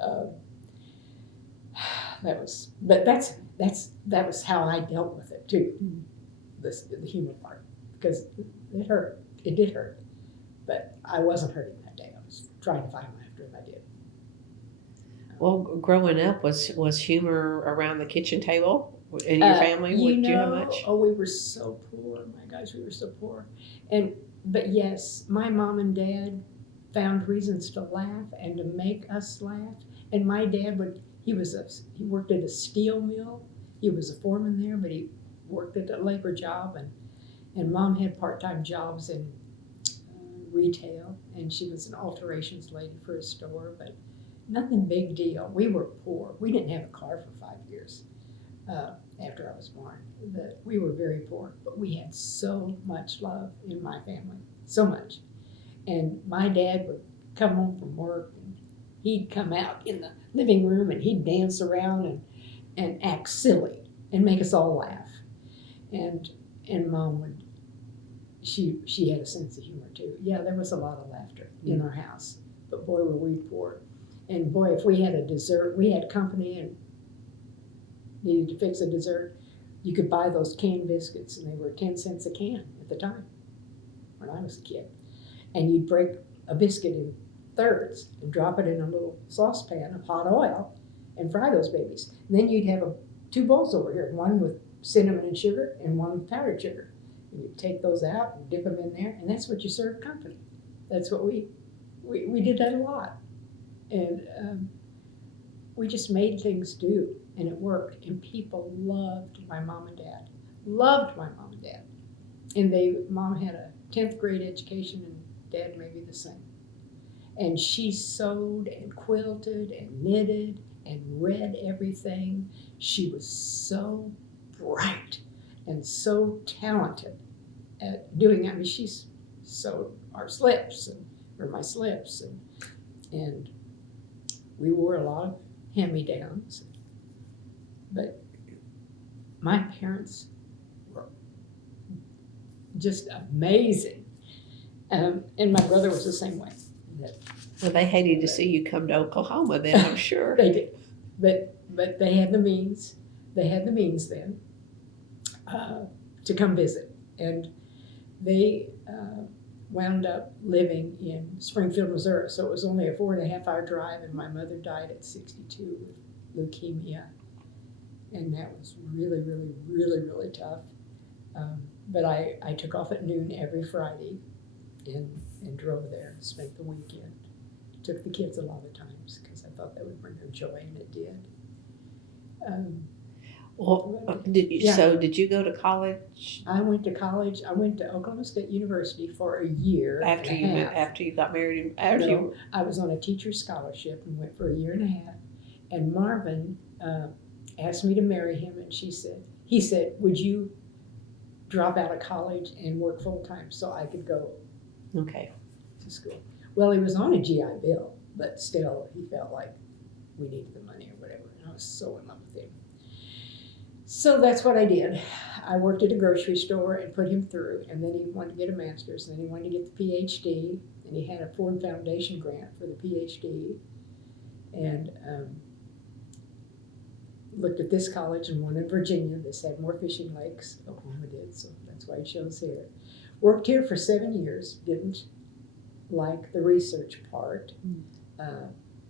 that was how I dealt with it too. The human part, because it hurt. It did hurt, but I wasn't hurting that day. I was trying to find laughter, and I did. Well, growing up, was humor around the kitchen table in your family? Do you have much? Oh, we were so poor. My gosh, we were so poor. But yes, my mom and dad found reasons to laugh and to make us laugh. And my dad he worked at a steel mill. He was a foreman there, but he worked at a labor job. And mom had part-time jobs in retail, and she was an alterations lady for a store, but nothing big deal. We were poor. We didn't have a car for 5 years after I was born. We were very poor, but we had so much love in my family, so much. And my dad would come home from work, and he'd come out in the living room, and he'd dance around and act silly and make us all laugh. And mom would, she had a sense of humor too. Yeah, there was a lot of laughter in our house, but boy, were we poor. And boy, if we had a dessert, we had company and needed to fix a dessert, you could buy those canned biscuits, and they were 10 cents a can at the time when I was a kid. And you'd break a biscuit in thirds and drop it in a little saucepan of hot oil and fry those babies. And then you'd have 2 bowls over here, one with cinnamon and sugar and one with powdered sugar. And you'd take those out and dip them in there, and that's what you served company. That's what we did that a lot. And we just made things do, and it worked. And people loved my mom and dad. Loved my mom and dad. And mom had a 10th grade education, and dad maybe the same. And she sewed and quilted and knitted and read everything. She was so bright and so talented at doing that. I mean, she sewed our slips or my slips, and we wore a lot of hand-me-downs. But my parents were just amazing. And my brother was the same way. Well, they hated to see you come to Oklahoma then, I'm sure. They did. But they had the means. They had the means then to come visit. And they wound up living in Springfield, Missouri. So it was only a 4.5-hour drive, and my mother died at 62 with leukemia. And that was really, really, really, really tough. But I took off at noon every Friday and drove there and spent the weekend. Took the kids a lot of times because I thought that would bring them joy, and it did. Well, Yeah. so did you go to college I went to college. I went to Oklahoma State University for a year after and you a half. after you got married? After No, you, I was on a teacher's scholarship and went for a year and a half. And Marvin asked me to marry him, and he said, would you drop out of college and work full time so I could go okay. to school? Well, he was on a GI Bill, but still, he felt like we needed the money or whatever. And I was so in love with him. So that's what I did. I worked at a grocery store and put him through, and then he wanted to get a master's, and then he wanted to get the PhD, and he had a Ford Foundation grant for the PhD, and looked at this college and one in Virginia. This had more fishing lakes. Oklahoma did, so that's why he chose here. Worked here for 7 years, didn't like the research part.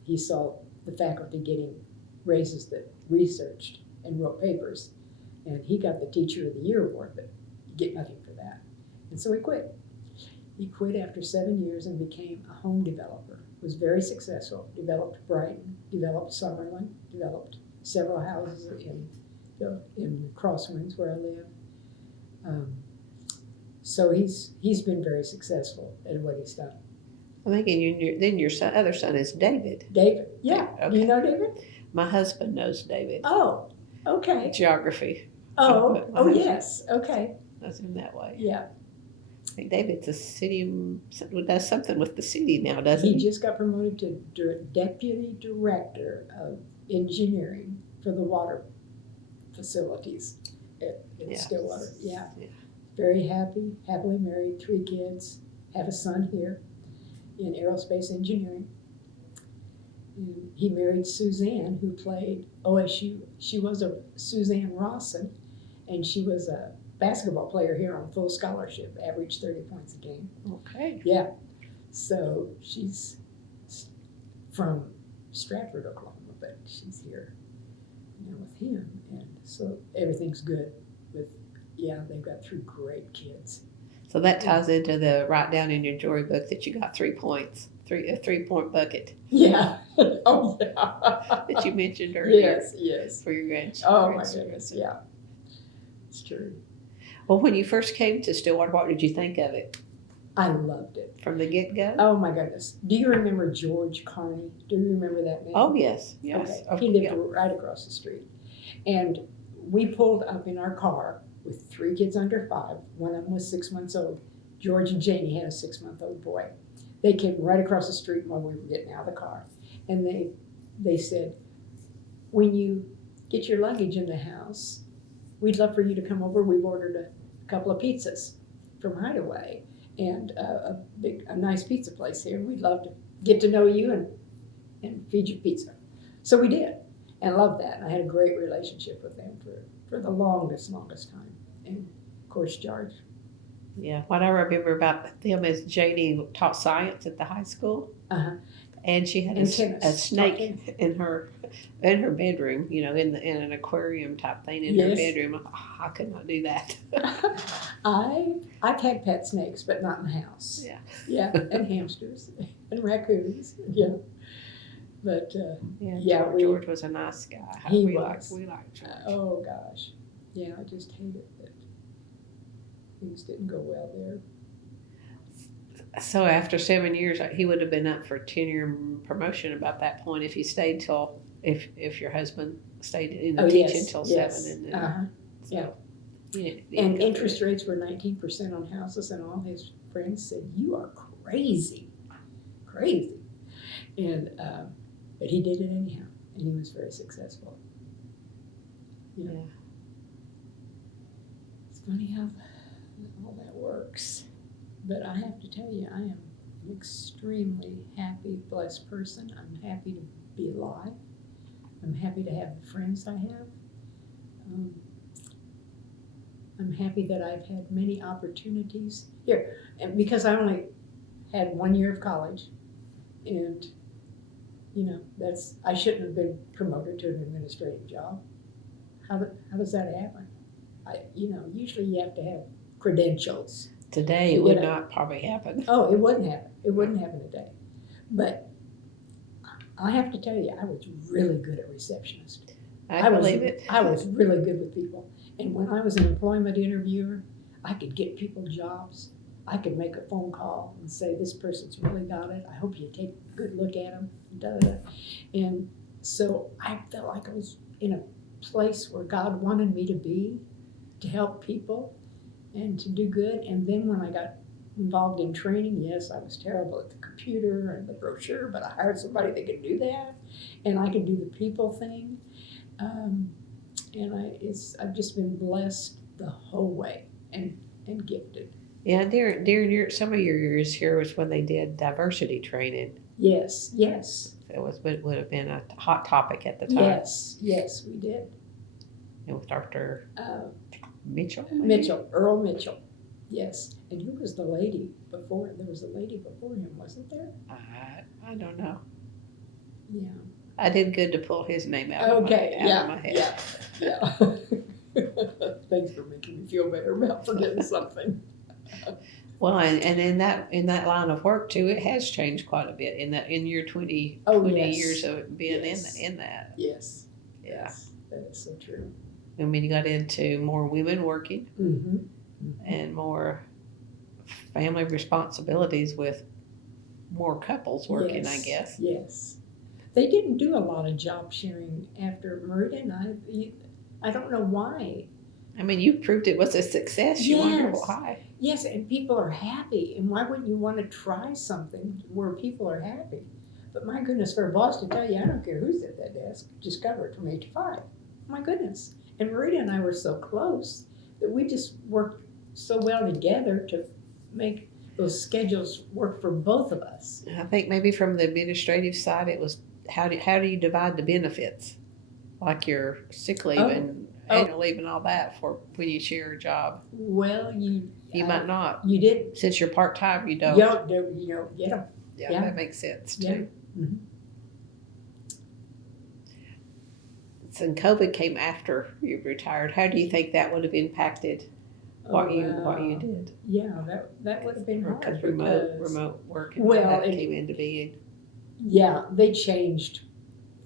He saw the faculty getting raises that researched and wrote papers, and he got the Teacher of the Year award, but you get nothing for that. And so he quit. He quit after 7 years and became a home developer. Was very successful. Developed Brighton, developed Summerlin, developed several houses in Crosswinds where I live. So he's been very successful at what he's done. I think then your other son is David. David, yeah. Okay. Do you know David? My husband knows David. Oh, okay. Geography. Oh, yes. Okay. Knows him that way. Yeah. I think David's a city, does something with the city now, doesn't He he? just got promoted to Deputy Director of Engineering for the water facilities at Yeah. Stillwater. Yeah. Yeah. Very happily married, 3 kids, have a son here in aerospace engineering. And he married Suzanne, who played OSU. She was a Suzanne Rawson, and she was a basketball player here on full scholarship, averaged 30 points a game. Okay. Yeah. So she's from Stratford, Oklahoma, but she's here with him. And so everything's good they've got 3 great kids. So that ties into the write down in your jewelry book that you got 3 points, a 3-point bucket. Yeah. Oh, yeah. That you mentioned earlier. Yes. For your grandchildren. Oh, my goodness. Yeah. It's true. Well, when you first came to Stillwater, what did you think of it I loved it. from the get-go? Oh, my goodness. Do you remember George Carney? Do you remember that man? Oh, yes. Okay. He lived right across the street. And we pulled up in our car with 3 kids under 5. One of them was 6 months old. George and Janie had a 6-month-old boy. They came right across the street while we were getting out of the car. And they said, when you get your luggage in the house, we'd love for you to come over. We've ordered a couple of pizzas from Hideaway and a nice pizza place here. We'd love to get to know you and feed you pizza. So we did, and loved that. I had a great relationship with them for the longest time. And of course, George. Yeah, what I remember about them is Janie taught science at the high school, and she had a snake in her bedroom, in an aquarium type thing in her bedroom. I could not do that. I've had pet snakes, but not in the house. Yeah, and hamsters and raccoons. Yeah, but George was a nice guy. We liked George. Oh gosh, yeah, I just hated that things didn't go well there. So after 7 years, he would have been up for tenure promotion about that point if he stayed till if your husband stayed in the teaching till 7. And and interest rates were 19% on houses, and all his friends said, "You are crazy." And but he did it anyhow, and he was very successful. Yeah. It's funny how all that works. But I have to tell you, I am an extremely happy, blessed person. I'm happy to be alive. I'm happy to have the friends I have. I'm happy that I've had many opportunities here. And because I only had 1 year of college, and I shouldn't have been promoted to an administrative job. How does that happen? Usually you have to have credentials. Today it would not probably happen. Oh, it wouldn't happen. It wouldn't happen today. But I have to tell you, I was really good at receptionist. I believe it. I was really good with people. And when I was an employment interviewer, I could get people jobs. I could make a phone call and say, this person's really got it. I hope you take a good look at them. Da, da, da. And so I felt like I was in a place where God wanted me to be, to help people and to do good. And then when I got involved in training, yes, I was terrible at the computer and the brochure, but I hired somebody that could do that. And I could do the people thing. And I've just been blessed the whole way and gifted. Yeah, during some of your years here was when they did diversity training. Yes. It would have been a hot topic at the time. Yes, we did. And with Dr. Mitchell? Earl Mitchell. Yes. And who was the lady before? There was a lady before him, wasn't there? I don't know. Yeah. I did good to pull his name out of my head. Yeah. Thanks for making me feel better about forgetting something. Well, and in that line of work too, it has changed quite a bit in your 20 years of being in that. Yes. Yeah. Yes, that is so true. I mean, you got into more women working and more family responsibilities with more couples working, I guess. Yes. They didn't do a lot of job sharing after Meriden. I don't know why. I mean, you proved it was a success. You wonder why. Yes, and people are happy. And why wouldn't you want to try something where people are happy? But my goodness, for a boss to tell you, I don't care who's at that desk, just cover it from 8 to 5. My goodness. And Marita and I were so close that we just worked so well together to make those schedules work for both of us. I think maybe from the administrative side, it was how do you divide the benefits, like your sick leave and annual leave and all that for when you share a job. Well, you might not. You did. Since you're part-time, you don't. You don't get them. Yeah, that makes sense too. Yeah. Mm-hmm. So COVID came after you retired. How do you think that would have impacted what you did? Yeah, that would have been hard because remote work and that came into being. Yeah, they changed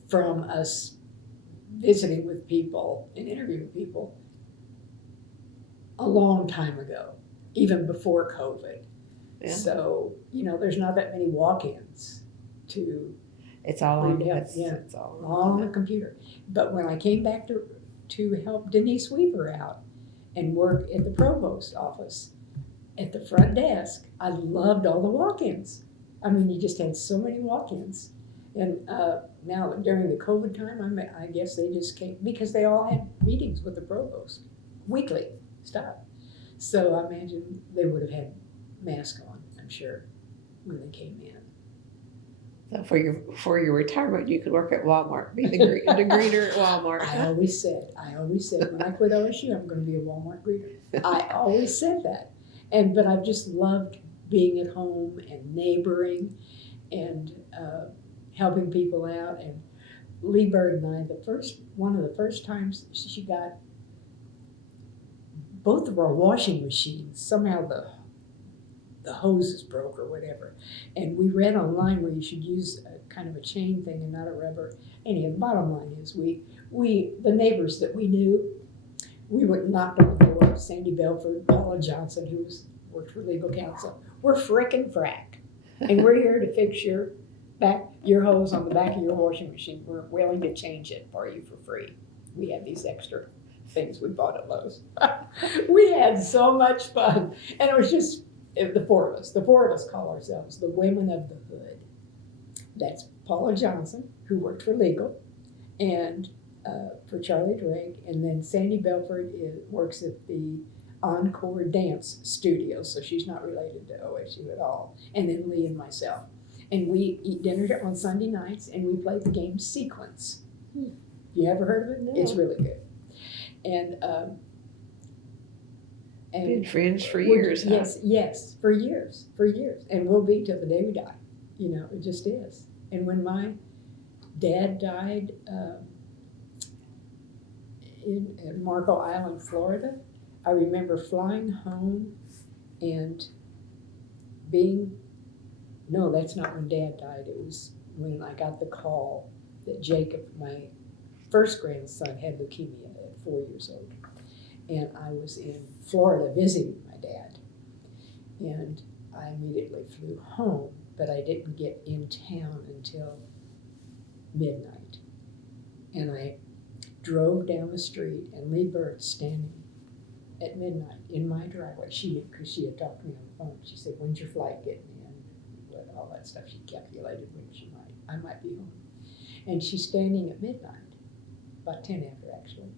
from us visiting with people and interviewing people a long time ago, even before COVID. Yeah. So, there's not that many walk-ins to. It's all on it's all on the computer. But when I came back to help Denise Weaver out and work at the provost office at the front desk, I loved all the walk-ins. I mean, you just had so many walk-ins. And now during the COVID time, I guess they just came because they all had meetings with the provost, weekly stuff. So I imagine they would have had masks on, I'm sure, when they came in. So for your retirement, you could work at Walmart, be the greeter at Walmart. I always said when I quit OSU, I'm going to be a Walmart greeter. I always said that, but I've just loved being at home and neighboring, and helping people out. And Lee Bird and I, one of the first times she got both of our washing machines, somehow the hoses broke or whatever. And we read online where you should use a kind of a chain thing and not a rubber. Anyway, the bottom line is the neighbors that we knew, we went and knocked on the door. Sandy Belford, Paula Johnson, who worked for legal counsel. We're frickin' frack. And we're here to fix your hose on the back of your washing machine. We're willing to change it for you for free. We had these extra things we bought at Lowe's. We had so much fun. And it was just the four of us. The four of us call ourselves the Women of the Hood. That's Paula Johnson, who worked for legal, and for Charlie Drake. And then Sandy Belford works at the Encore Dance Studio, so she's not related to OSU at all. And then Lee and myself. And we eat dinner on Sunday nights, and we play the game Sequence. You ever heard of it? No. It's really good. And been friends for years. Yes, for years. And we'll be till the day we die. It just is. And when my dad died in Marco Island, Florida, I remember flying home and no, that's not when Dad died. It was when I got the call that Jacob, my first grandson had leukemia at 4 years old. And I was in Florida visiting my dad. And I immediately flew home, but I didn't get in town until midnight. And I drove down the street, and Lee Burt's standing at midnight in my driveway. Because she had talked to me on the phone. She said, "When's your flight getting in?" All that stuff. She calculated when I might be home. And she's standing at midnight, about 10 after actually,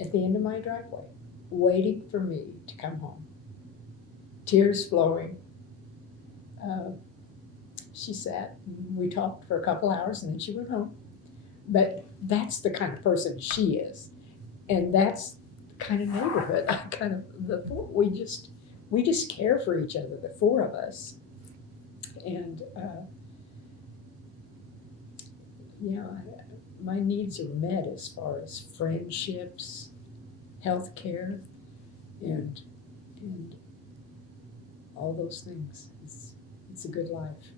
at the end of my driveway, waiting for me to come home. Tears flowing. She sat, we talked for a couple hours, and then she went home. But that's the kind of person she is. And that's the kind of neighborhood, we just care for each other, the four of us. And my needs are met as far as friendships, health care, and all those things. It's a good life.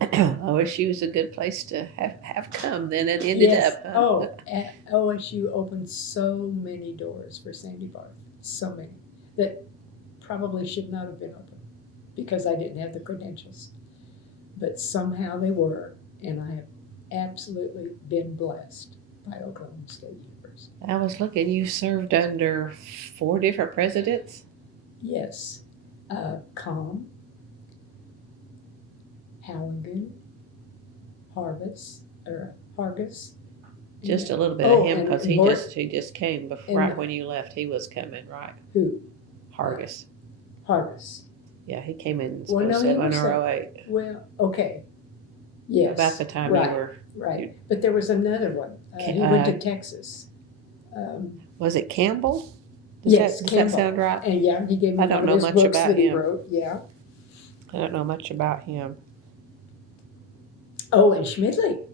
OSU is a good place to have come then and ended up. OSU opened so many doors for Sandy Barth, so many, that probably should not have been open because I didn't have the credentials. But somehow they were, and I have absolutely been blessed by Oklahoma State University. I was looking, you served under 4 different presidents? Yes. Com, Halligan, Hargis. Just a little bit of him, and because he just came right when you left. He was coming, right? Who? Hargis. Hargis. Yeah, he came in Well, no, 07 or 08. Well, okay. Yes. About the time right, you were. Right. But there was another one. He went to Texas. Was it Campbell? Yes, Does Campbell. that sound right? And yeah, he gave me I don't one know of his much books about that he him. wrote. Yeah. I don't know much about him. Oh, and Schmidley.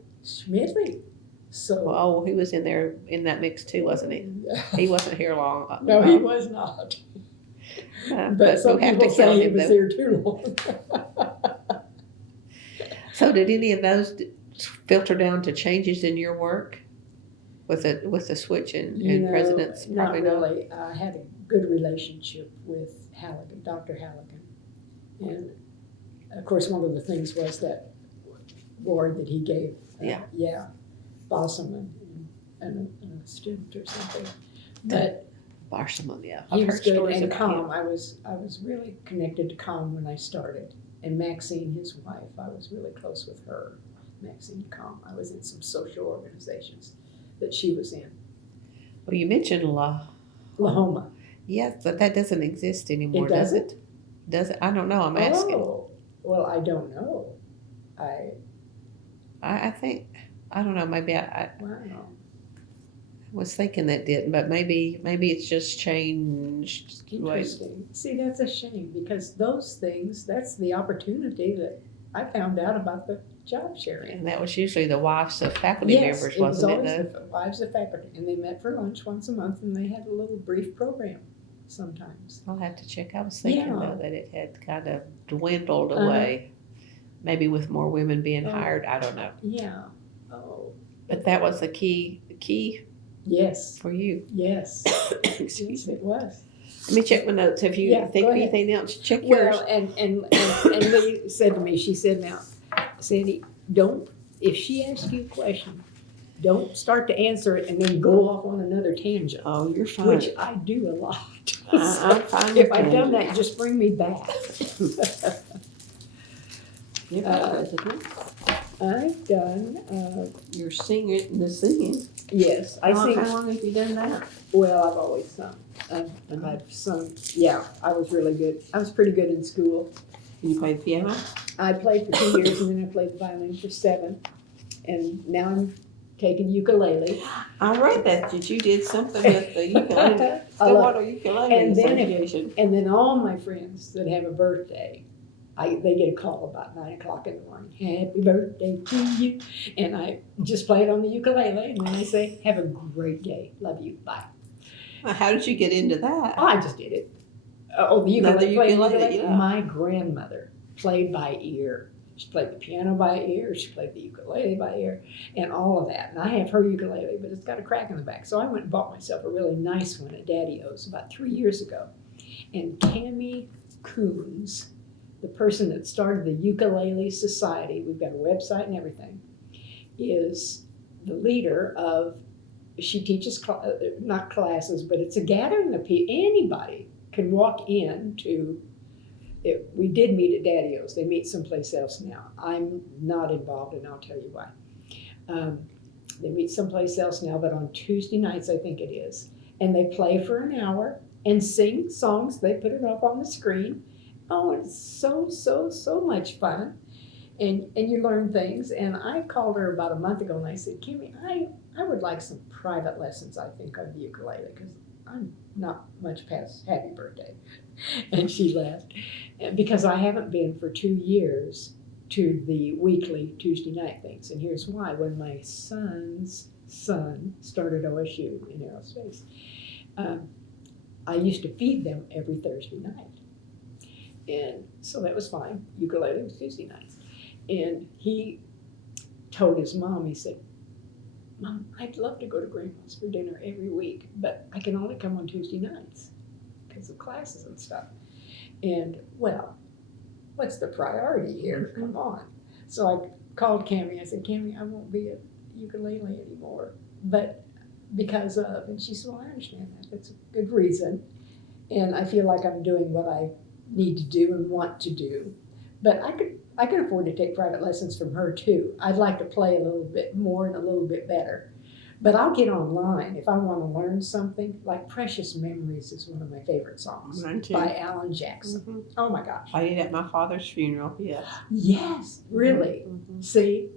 So. He was in there in that mix too, wasn't he? He wasn't here long. No, he was not. But some we'll have people to count say he him, was though. there too long. So did any of those filter down to changes in your work with the switch in presidents? Not Probably really. I had a good relationship with Halligan, Dr. Halligan. And of course, one of the things was that award that he gave. Bosselman and a student or something. But Barcelona, yeah. he I've was heard good. stories And about Com, him. I was really connected to Com when I started. And Maxine, his wife, I was really close with her. Maxine Com. I was in some social organizations that she was in. Well, you mentioned Lahoma. Yes, but that doesn't exist anymore, It does doesn't? it? Does it? I don't know. I'm asking. Oh, well, I don't know. I think, I don't know, maybe I Wow. was thinking that didn't, but maybe it's just changed. Interesting. See, that's a shame because those things, that's the opportunity that I found out about the job sharing. And that was usually the wives of faculty members, wasn't it? Yes, it was always the wives of faculty. And they met for lunch once a month and they had a little brief program sometimes. I'll have to check. I was thinking, Yeah. though, that it had kind of dwindled away. Maybe with more women being hired, I don't know. Yeah. Oh. But that was the key Yes. for you. Yes. Excuse Yes, me. it was. Let me check my notes. If you Yeah, think go of ahead. anything else, check yours. Well, and Lee said to me, she said, now, Sandy, if she asks you a question, don't start to answer it and then go off on another tangent, Oh, you're fine. which I do a lot. I'm fine If with I've done that. that, just bring me back. I've done, You're singing, the singing. yes, I How sing. long have you done that? Well, I've always sung. I've sung, yeah, I was really good. I was pretty good in school. You play piano? I played for 2 years and then I played the violin for 7. And now I'm taking ukulele. I read that you did something with the ukulele, I love- Stillwater Ukulele And then Association. And then all my friends that have a birthday, they get a call about 9 o'clock in the morning. Happy birthday to you. And I just play it on the ukulele and then I say, have a great day. Love you. Bye. How did you get into that? I just did it. Oh, the No, the ukulele. Playing ukulele, ukulele? yeah. My grandmother played by ear. She played the piano by ear, she played the ukulele by ear, and all of that. And I have her ukulele, but it's got a crack in the back. So I went and bought myself a really nice one at Daddy-O's about 3 years ago. And Cammie Coons, the person that started the Ukulele Society, we've got a website and everything, is the leader of, she teaches, not classes, but it's a gathering of people. Anybody can walk in to it. We did meet at Daddy-O's. They meet someplace else now. I'm not involved, and I'll tell you why. They meet someplace else now, but on Tuesday nights, I think it is. And they play for an hour and sing songs. They put it up on the screen. Oh, it's so, so, so much fun. And you learn things. And I called her about a month ago, and I said, Cammie, I would like some private lessons, I think, on the ukulele, because I'm not much past happy birthday. And she laughed. Because I haven't been for 2 years to the weekly Tuesday night things. And here's why. When my son's son started OSU in aerospace, I used to feed them every Thursday night. And so that was fine. Ukulele was Tuesday nights. And he told his mom, he said, Mom, I'd love to go to Grandma's for dinner every week, but I can only come on Tuesday nights because of classes and stuff. And, well, what's the priority here? Come on. So I called Cammie. I said, Cammie, I won't be at ukulele anymore, but because of, and she said, well, I understand that. That's a good reason. And I feel like I'm doing what I need to do and want to do. But I could afford to take private lessons from her too. I'd like to play a little bit more and a little bit better. But I'll get online if I want to learn something. Like Precious Memories is one of my favorite songs by Alan Jackson. Mm-hmm. Oh my gosh. Played at my father's funeral, yes. Yes, really. Mm-hmm. See?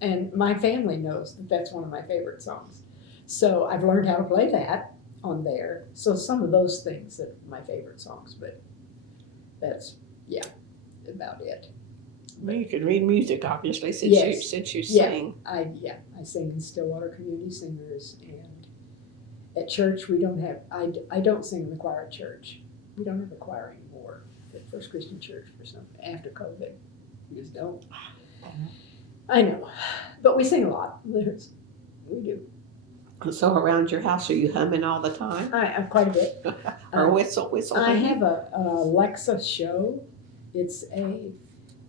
And my family knows that that's one of my favorite songs. So I've learned how to play that on there. So some of those things are my favorite songs, but that's, yeah, about it. Well, you could read music, obviously, since you sing. Yeah, I sing in Stillwater Community Singers, and at church we don't have, I don't sing in the choir at church. We don't have a choir anymore at First Christian Church for some, after COVID. We just don't. I know, but we sing a lot. We do. So around your house, are you humming all the time? I'm quite a bit. Or whistle. I have a Alexa show. It's a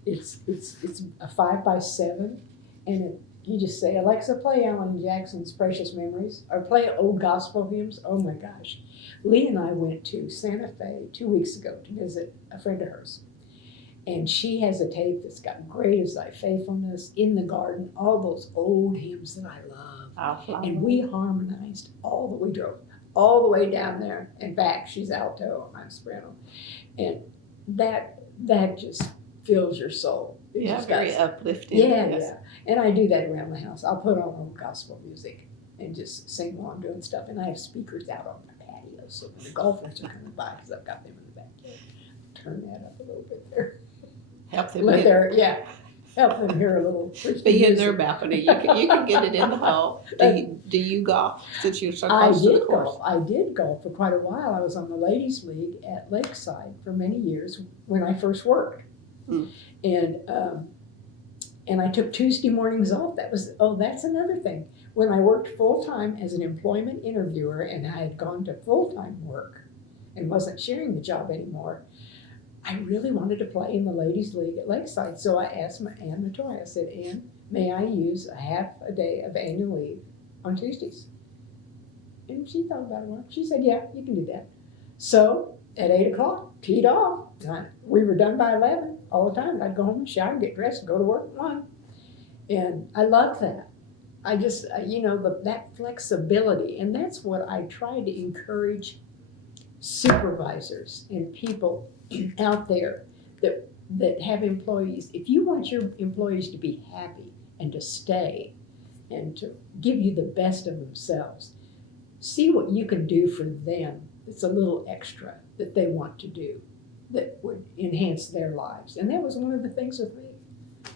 5x7, and you just say, Alexa, play Alan Jackson's Precious Memories, or play old gospel hymns. Oh my gosh. Lee and I went to Santa Fe 2 weeks ago to visit a friend of hers. And she has a tape that's got Great Is Thy Faithfulness, In the Garden, all those old hymns that I love. And we harmonized we drove all the way down there and back. She's alto, I'm soprano. And that just fills your soul. Yeah, very uplifting. Yeah, yes. Yeah. And I do that around the house. I'll put on old gospel music and just sing while I'm doing stuff. And I have speakers out on my patio, so when the golfers are coming by, because I've got them in the backyard, turn that up a little bit there. Help them help them hear a little. Be in their balcony. You can get it in the hall. Do you golf since you're so close to the course? I did golf for quite a while. I was on the ladies' league at Lakeside for many years when I first worked. And I took Tuesday mornings off. That's another thing. When I worked full-time as an employment interviewer and I had gone to full-time work and wasn't sharing the job anymore, I really wanted to play in the ladies' league at Lakeside. So I asked Ann Matoy, I said, Ann, may I use a half a day of annual leave on Tuesdays? And she thought about it once. She said, yeah, you can do that. So at 8 o'clock, teed off. We were done by 11 all the time. I'd go home and shower, get dressed, and go to work at 1. And I loved that. I just, that flexibility. And that's what I try to encourage supervisors and people out there that have employees. If you want your employees to be happy and to stay and to give you the best of themselves, see what you can do for them. It's a little extra that they want to do that would enhance their lives. And that was one of the things with me.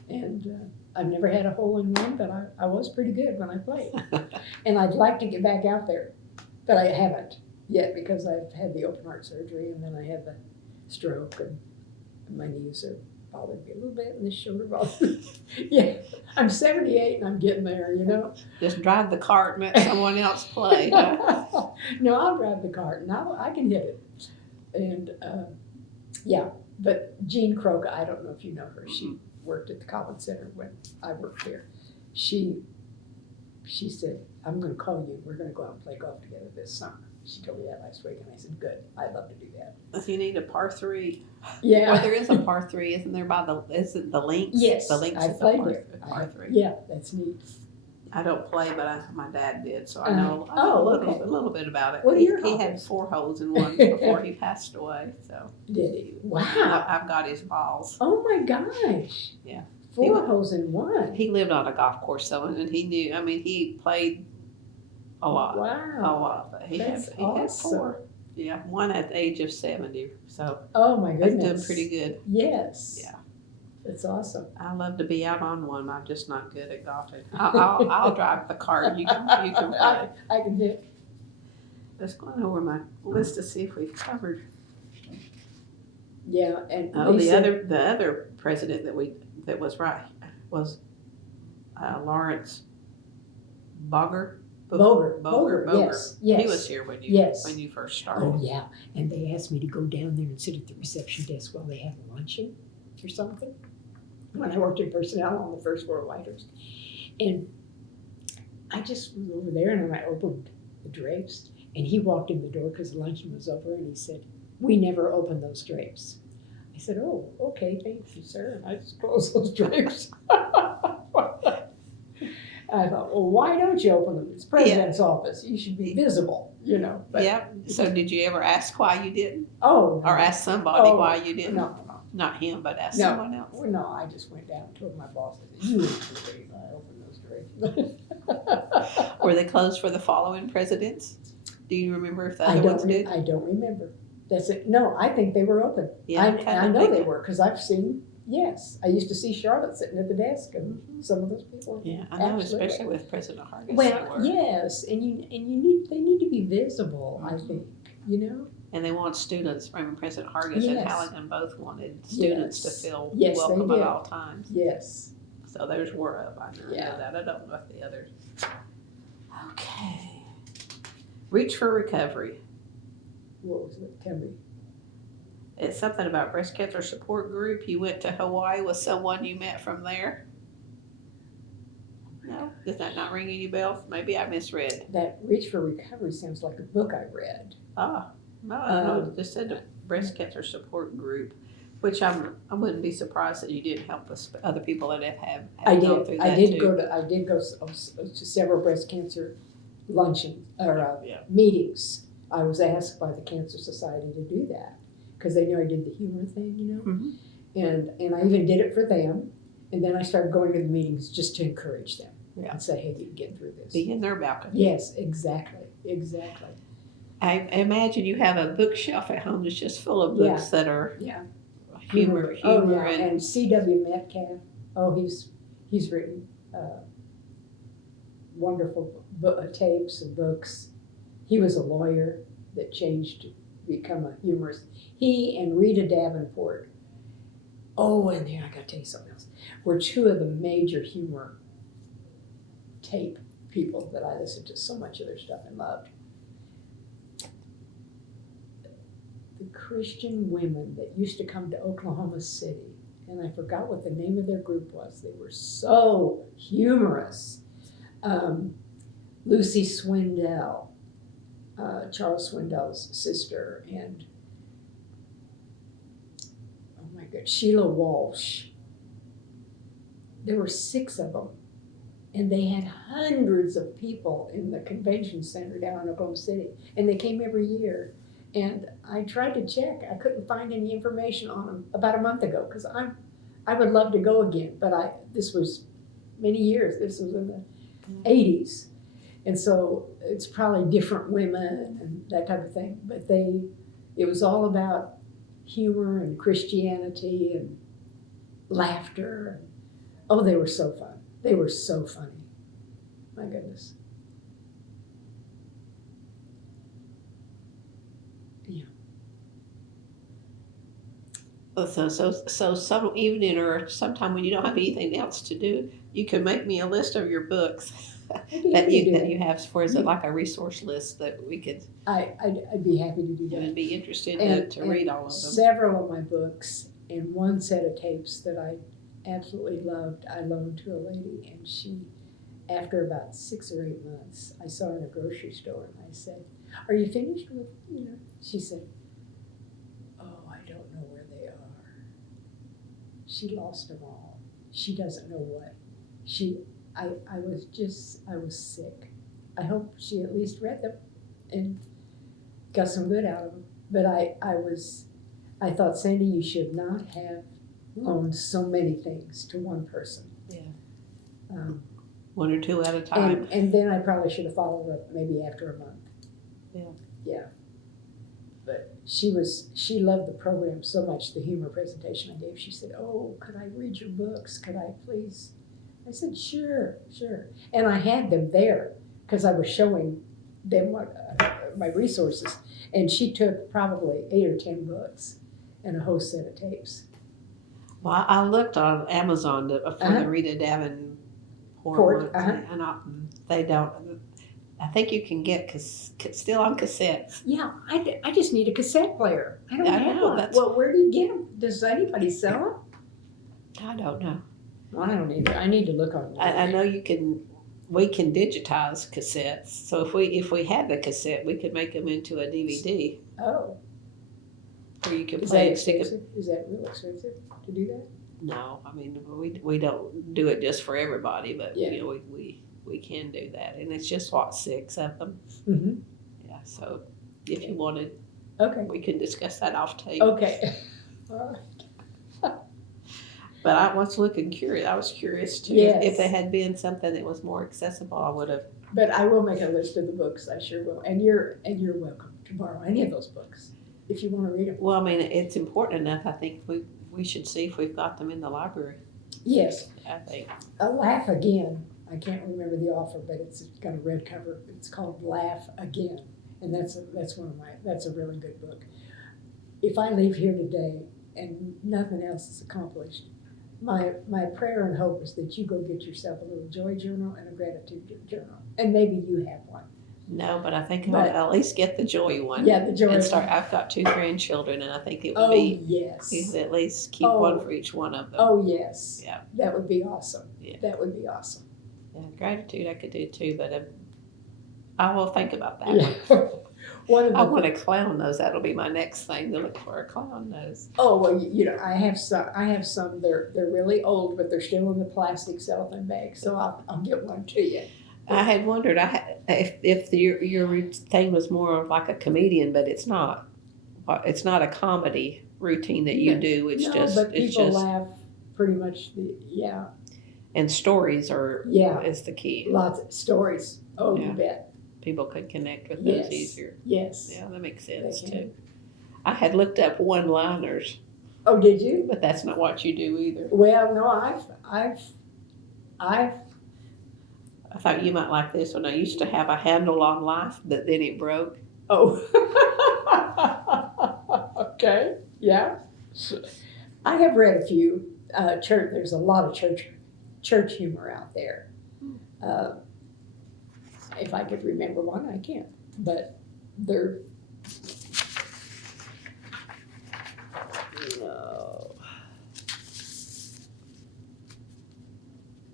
And I've never had a hole in one, but I was pretty good when I played. And I'd like to get back out there, but I haven't yet because I've had the open heart surgery and then I had the stroke and my knees are bothered me a little bit, and this shoulder bothered me. Yeah, I'm 78 and I'm getting there, you know. Just drive the cart and let someone else play. Huh? No, I'll drive the cart, and I can hit it. And yeah, but Jean Croca, I don't know if you know her. She worked at the Collins Center when I worked there. She said, I'm going to call you. We're going to go out and play golf together this summer. She told me that last week, and I said, good. I'd love to do that. If you need a par 3. Yeah. Well, there is a par 3, isn't there, is it the links? Yes, The links I is played a there. par 3. Yeah, that's neat. I don't play, but my dad did, so I know, okay. a little bit about it. What are your He had hobbies? 4 holes in one before he passed away, so. Did he? Wow. I've got his balls. Oh my gosh. Yeah. 4 holes in one. He lived on a golf course, so, and he knew, he played a lot. Wow. A lot, but he had 4. Awesome. Yeah, one at the age of 70, so. Oh my That's goodness. doing pretty good. Yes. Yeah. That's awesome. I love to be out on one. I'm just not good at golfing. I'll drive the cart. You can play. I can hit. Let's go over my list to see if we've covered. Yeah, and The other president that was right was Lawrence Boger. Boger. Yes. He was here when you first started. Oh yeah, and they asked me to go down there and sit at the reception desk while they had luncheon or something. When I worked in personnel on the first floor of Whitehurst, and I just was over there and I opened the drapes, and he walked in the door because the luncheon was over, and he said, "We never open those drapes." I said, "Oh, okay, thank you, sir." I just closed those drapes. I thought, well, why don't you open them? It's president's office. You should be visible, you know. But, yeah. So did you ever ask why you didn't? Oh. Or ask somebody why you didn't? No. Not him, but ask someone else. Well, no, I just went down and told my boss, I said, you ain't believe I opened those drapes. Were they closed for the following presidents? Do you remember if the other ones did? I don't remember. That's it. No, I think they were open. Yeah, I know they were because I've seen, yes. I used to see Charlotte sitting at the desk and some of those people. Yeah, I know, Absolutely. especially with President Hargis. Well, yes, and they need to be visible, I think, you know? And they want students. Remember, President Hargis and Halligan both wanted students to feel Yes, welcome they did. at all times. Yes. So theirs were up. I know Yeah. that. I don't know if the others. Okay. Reach for Recovery. What was it? Tell me. It's something about breast cancer support group. You went to Hawaii with someone you met from there. No? Does that not ring any bells? Maybe I misread. That Reach for Recovery sounds like a book I read. No, it just said a breast cancer support group, which I wouldn't be surprised that you didn't help other people that have gone through that I did too. go to several breast cancer luncheons or meetings. I was asked by the Cancer Society to do that because they knew I did the humor thing, you know, and I even did it for them. And then I started going to the meetings just to encourage them and say, "Hey, you can get through this." Be in their balcony. Yes, exactly. I imagine you have a bookshelf at home that's just full of books that are humor and C.W. Metcalf. Oh, he's written wonderful tapes and books. He was a lawyer that changed to become a humorist. He and Rita Davenport. Oh, and then I got to tell you something else. Were 2 of the major humor tape people that I listened to so much of their stuff and loved. The Christian women that used to come to Oklahoma City, and I forgot what the name of their group was. They were so humorous. Lucy Swindell, Charles Swindell's sister, and oh my God, Sheila Walsh. There were 6 of them, and they had hundreds of people in the convention center down in Oklahoma City, and they came every year. And I tried to check. I couldn't find any information on them about a month ago because I would love to go again, but this was many years. This was in the 80s. And so it's probably different women and that type of thing. But it was all about humor and Christianity and laughter. Oh, they were so fun. They were so funny. My goodness. Yeah. So some evening or sometime when you don't have anything else to do, you can make me a list of your books I'd be that happy to do that that. you have. For is it like a resource list that we could I'd be happy to do you would that. be interested to And read all of them? several of my books and one set of tapes that I absolutely loved, I loaned to a lady, and she, after about 6 or 8 months, I saw her in a grocery store, and I said, "Are you finished with, you know?" She said, "Oh, I don't know where they are." She lost them all. She doesn't know what. I was sick. I hope she at least read them and got some good out of them. But I thought, Sandy, you should not have loaned so many things to one person. Yeah. Um, One or two at a time. and then I probably should have followed up maybe after a month. Yeah. Yeah. But she loved the program so much, the humor presentation I gave. She said, "Oh, could I read your books? Could I please?" I said, "Sure, sure." And I had them there because I was showing them what my resources. And she took probably 8 or 10 books and a whole set of tapes. Well, I looked on Amazon for the Rita Davenport Port, ones, and they don't. I think you can get still on cassettes. Yeah, I just need a cassette player. I don't I have know, one. that's- Well, where do you get them? Does anybody sell I don't know. them? Well, I don't either. I need to look on. I know you can. We can digitize cassettes. So if we had the cassette, we could make them into a DVD Oh, where you can is play that and stick it. expensive? Is that real expensive to do that? No, I mean we don't do it just for everybody, but Yeah. you know we can do that, and it's just 6 of them. Mm-hmm. Yeah. So if you wanted, Okay. we can discuss that off tape. Okay. But I was curious. I was curious too. Yes. If there had been something that was more accessible, I would have. But I will make a list of the books. I sure will. And you're welcome to borrow any of those books if you want to read them. Well, I mean, it's important enough. I think we should see if we've got them in the library. Yes. I think. Laugh Again. I can't remember the author, but it's got a red cover. It's called Laugh Again, and that's a really good book. If I leave here today and nothing else is accomplished, my prayer and hope is that you go get yourself a little joy journal and a gratitude journal, and maybe you have one. No, but I think I'll at least get the joy one. Yeah, the joy. And start. I've got 2 grandchildren, and I think it would Oh be. yes. You could at least keep one for each one of them. Oh yes. Yeah. That would be awesome. Yeah. That would be awesome. Yeah, gratitude I could do too, but I will think about that Yeah. one. I want a clown nose. That'll be my next thing to look for, a clown nose. Oh well, you know, I have some. They're really old, but they're still in the plastic cellophane bag. So I'll get one to you. I had wondered if your thing was more of like a comedian, but it's not. It's not a comedy routine that you do. It's no, just but it's people just laugh pretty much. Yeah. And stories are is the key. Lots of stories. Oh, Yeah. you bet. People could connect with Yes. those easier. Yes. Yeah, that makes sense They can. too. I had looked up one-liners, Oh, did you? but that's not what you do either. Well, no, I've. I thought you might like this one. I used to have a handle on life, but then it broke. Oh. Okay. Yeah. I have read a few church. There's a lot of church humor out there. If I could remember one, I can't. But they're. No.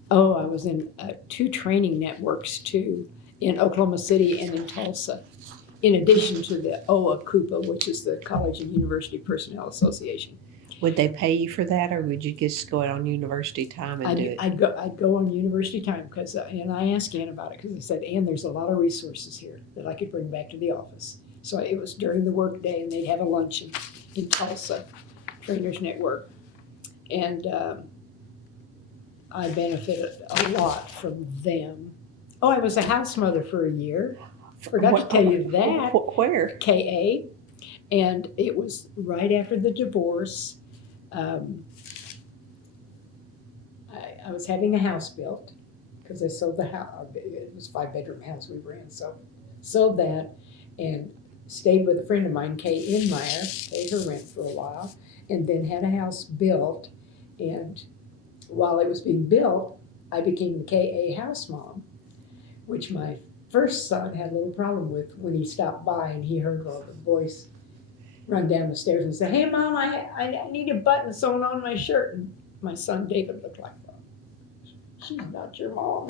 Oh, I was in 2 training networks too, in Oklahoma City and in Tulsa, in addition to the OOHRP, which is the College and University Personnel Association. Would they pay you for that, or would you just go out on university time and do it? I'd go on university time because, and I asked Ann about it because I said, Ann, there's a lot of resources here that I could bring back to the office. So it was during the work day, and they'd have a luncheon in Tulsa, Trainers Network, and I benefited a lot from them. Oh, I was a house mother for a year. Forgot to tell you that. Where? KA, and it was right after the divorce. I was having a house built because I sold the house. It was a 5-bedroom house we were in, so sold that, and stayed with a friend of mine, Kay Inmeyer, paid her rent for a while, and then had a house built. And while it was being built, I became the KA house mom, which my first son had a little problem with when he stopped by and he heard the voice run down the stairs and say, "Hey, Mom, I need a button sewn on my shirt." And my son David looked like, "Well, she's not your mom."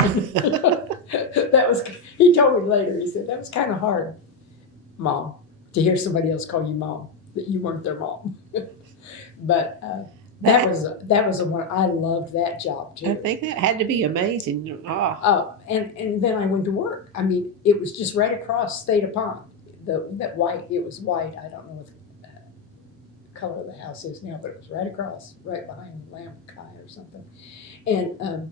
He told me later, he said, that was kind of hard, Mom, to hear somebody else call you mom, that you weren't their mom. But that was the one, I loved that job too. I think that had to be amazing. And then I went to work. I mean, it was just right across State Pond. It was white. I don't know what the color of the house is now, but it was right across, right behind Lamp Kai or something. And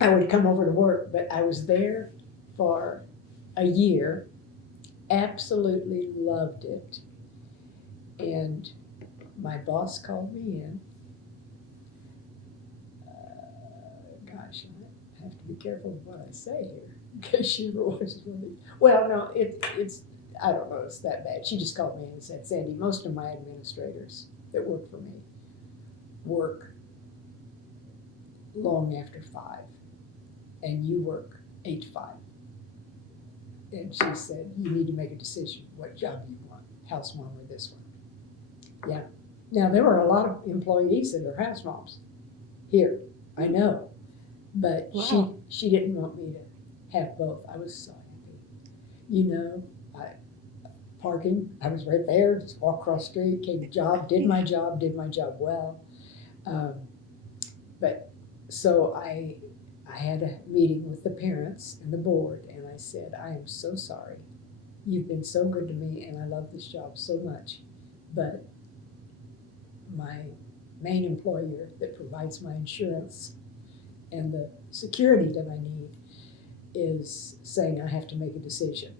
I would come over to work, but I was there for a year, absolutely loved it. And my boss called me in. Gosh, I have to be careful of what I say here, in case she ever watches one of these. Well, no, it's, I don't know, it's that bad. She just called me in and said, "Sandy, most of my administrators that work for me work long after 5, and you work 8 to 5. And she said, you need to make a decision what job you want, house mom or this one." Yeah. Now, there were a lot of employees that are house moms here, I know, but Wow. she didn't want me to have both. I was so happy. You know, parking, I was right there, just walk across the street, came to job, did my job well. But so I had a meeting with the parents and the board, and I said, "I am so sorry. You've been so good to me, and I love this job so much, but my main employer that provides my insurance and the security that I need is saying I have to make a decision.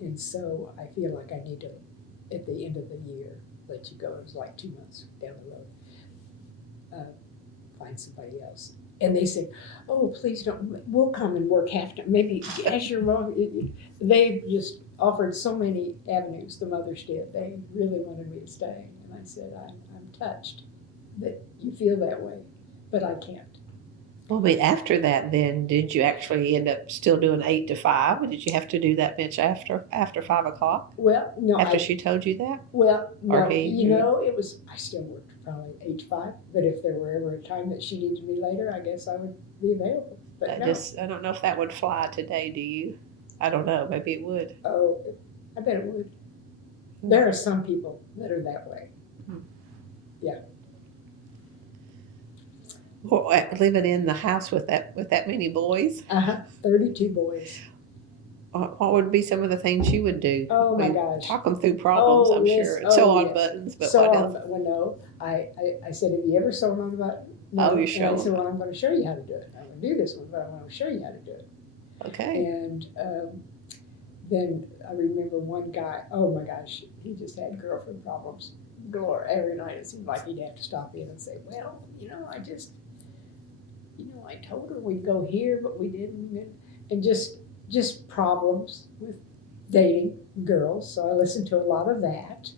And so I feel like I need to, at the end of the year, let you go." It was like 2 months down the road. Find somebody else. And they said, "Oh, please don't, we'll come and work half time. Maybe as your mom." They just offered so many avenues, the mothers did. They really wanted me to stay. And I said, I'm touched that you feel that way, but I can't. Well, but after that, then did you actually end up still doing 8 to 5? Or did you have to do that bench after 5 o'clock? Well, no. After she told you that? Well, no, Or he? you know, it was, I still worked probably 8 to 5, but if there were ever a time that she needed me later, I guess I would be available. But I don't know if that would fly today, do you? I don't know, maybe it would. Oh, I bet it would. There are some people that are that way. Yeah. Well, living in the house with that many boys, 32 boys. what would be some of the things you would do? Oh my gosh. Talk them through problems, I'm yes. sure. And sew on Yes. buttons, but So what else? well, no, I said, "Have you ever sewn on a button?" No. Oh, you And show I said, them. "Well, I'm going to show you how to do it. I'm going to do this one, but I'm going to show you how to do it." Okay. And then I remember one guy, oh my gosh, he just had girlfriend problems galore. Every night it seemed like he'd have to stop in and say, "Well, I told her we'd go here, but we didn't." And just problems with dating girls. So I listened to a lot of that.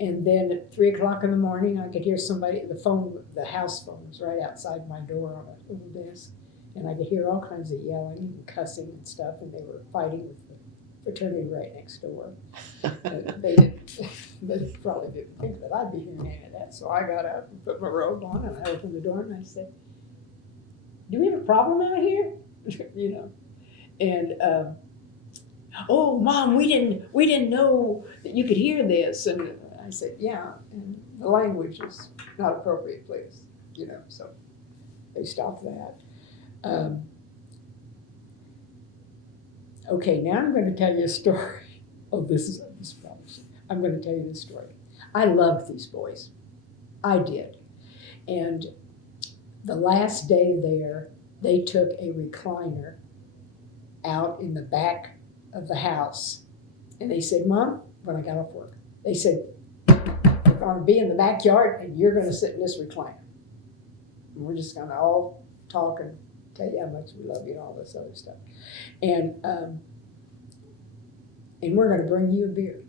And then at 3 o'clock in the morning, I could hear somebody, the house phone was right outside my door on a little desk. And I could hear all kinds of yelling and cussing and stuff, and they were fighting with the fraternity right next door. They probably didn't think that I'd be hearing any of that. So I got up and put my robe on, and I opened the door, and I said, "Do we have a problem out here?" And "Oh, Mom, we didn't know that you could hear this." And I said, "Yeah, and the language is not appropriate, please." So they stopped that. Okay, now I'm going to tell you a story. Oh, this is promising. I'm going to tell you this story. I loved these boys. I did. And the last day there, they took a recliner out in the back of the house. And they said, "Mom," when I got off work, they said, "We're going to be in the backyard, and you're going to sit in this recliner. And we're just going to all talk and tell you how much we love you and all this other stuff." And and we're going to bring you a beer.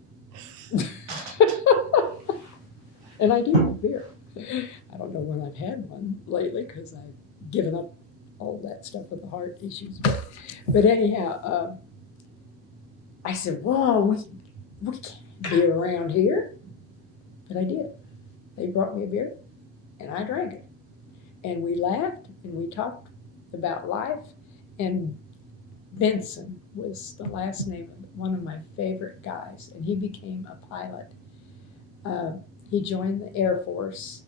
And I do like beer. I don't know when I've had one lately because I've given up all that stuff with the heart issues. But anyhow, I said, whoa, we can't have beer around here. But I did. They brought me a beer, and I drank it. And we laughed, and we talked about life. And Benson was the last name of one of my favorite guys, and he became a pilot. He joined the Air Force,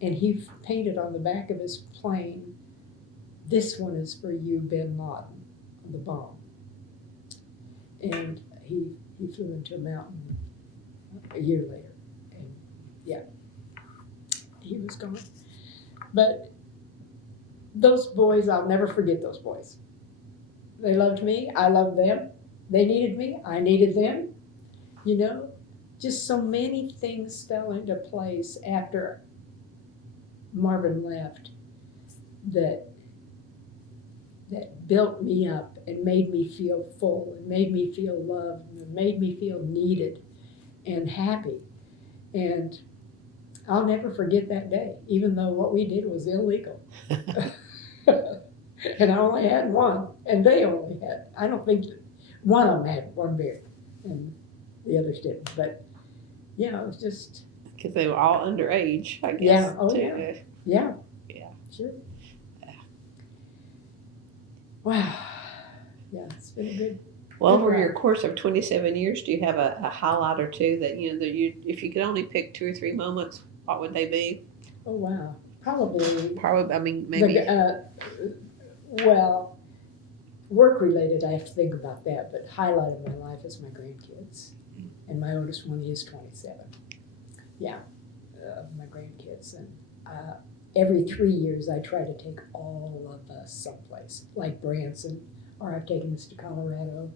and he painted on the back of his plane, "This one is for you, Bin Laden," on the bomb. And he flew into a mountain a year later, and yeah, he was gone. But those boys, I'll never forget those boys. They loved me, I loved them. They needed me, I needed them. You know, just so many things fell into place after Marvin left that built me up and made me feel full and made me feel loved and made me feel needed and happy. And I'll never forget that day, even though what we did was illegal. And I only had one, and they only had, I don't think, one of them had one beer, and the others didn't. But, yeah, it was just. Because they were all underage, I guess. Yeah, oh too. yeah. Yeah. Yeah. Sure. Yeah. Wow. Yeah, it's been a good. Well, good over ride. your course of 27 years, do you have a highlight or two that if you could only pick 2 or 3 moments, what would they be? Oh, wow. Probably. I mean, maybe. Well, work related, I have to think about that, but highlight of my life is my grandkids. And my oldest one is 27. Yeah, my grandkids. And every 3 years, I try to take all of us someplace, like Branson, or I've taken us to Colorado.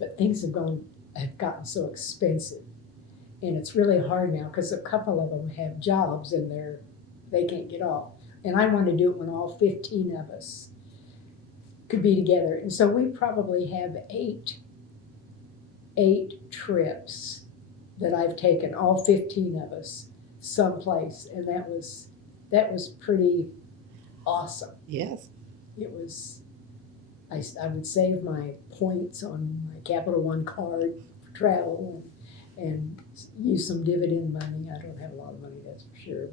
But things have gotten so expensive. And it's really hard now because a couple of them have jobs and they can't get off. And I want to do it when all 15 of us could be together. And so we probably have eight trips that I've taken, all 15 of us, someplace. And that was pretty awesome. Yes. It was, I would save my points on my Capital One card for travel and use some dividend money. I don't have a lot of money, that's for sure,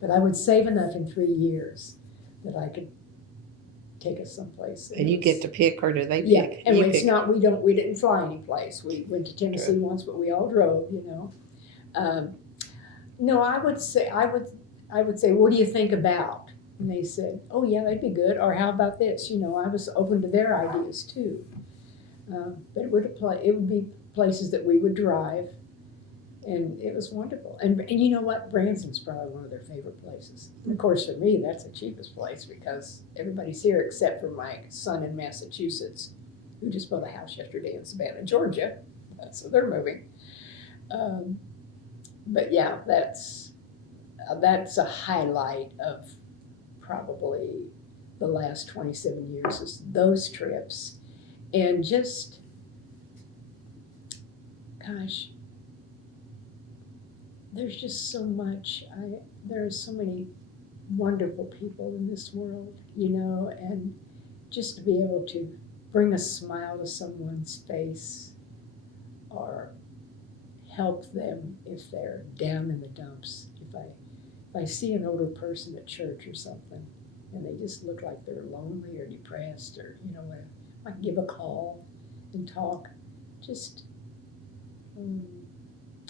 but I would save enough in 3 years that I could take us someplace. And you get to pick, or do they pick? Yeah, and you it's pick. not, we didn't fly any place. We went to Tennessee once, but we all drove, you know. No, I would say, what do you think about? And they said, oh yeah, that'd be good. Or how about this? You know, I was open to their ideas too. But it would be places that we would drive, and it was wonderful. And you know what? Branson's probably one of their favorite places. And of course, for me, that's the cheapest place because everybody's here except for my son in Massachusetts, who just bought a house yesterday in Savannah, Georgia. So they're moving. But yeah, that's a highlight of probably the last 27 years is those trips. And just, gosh, there's just so much. There are so many wonderful people in this world, you know, and just to be able to bring a smile to someone's face or help them if they're down in the dumps. If I see an older person at church or something and they just look like they're lonely or depressed or, you know, I can give a call and talk. Just,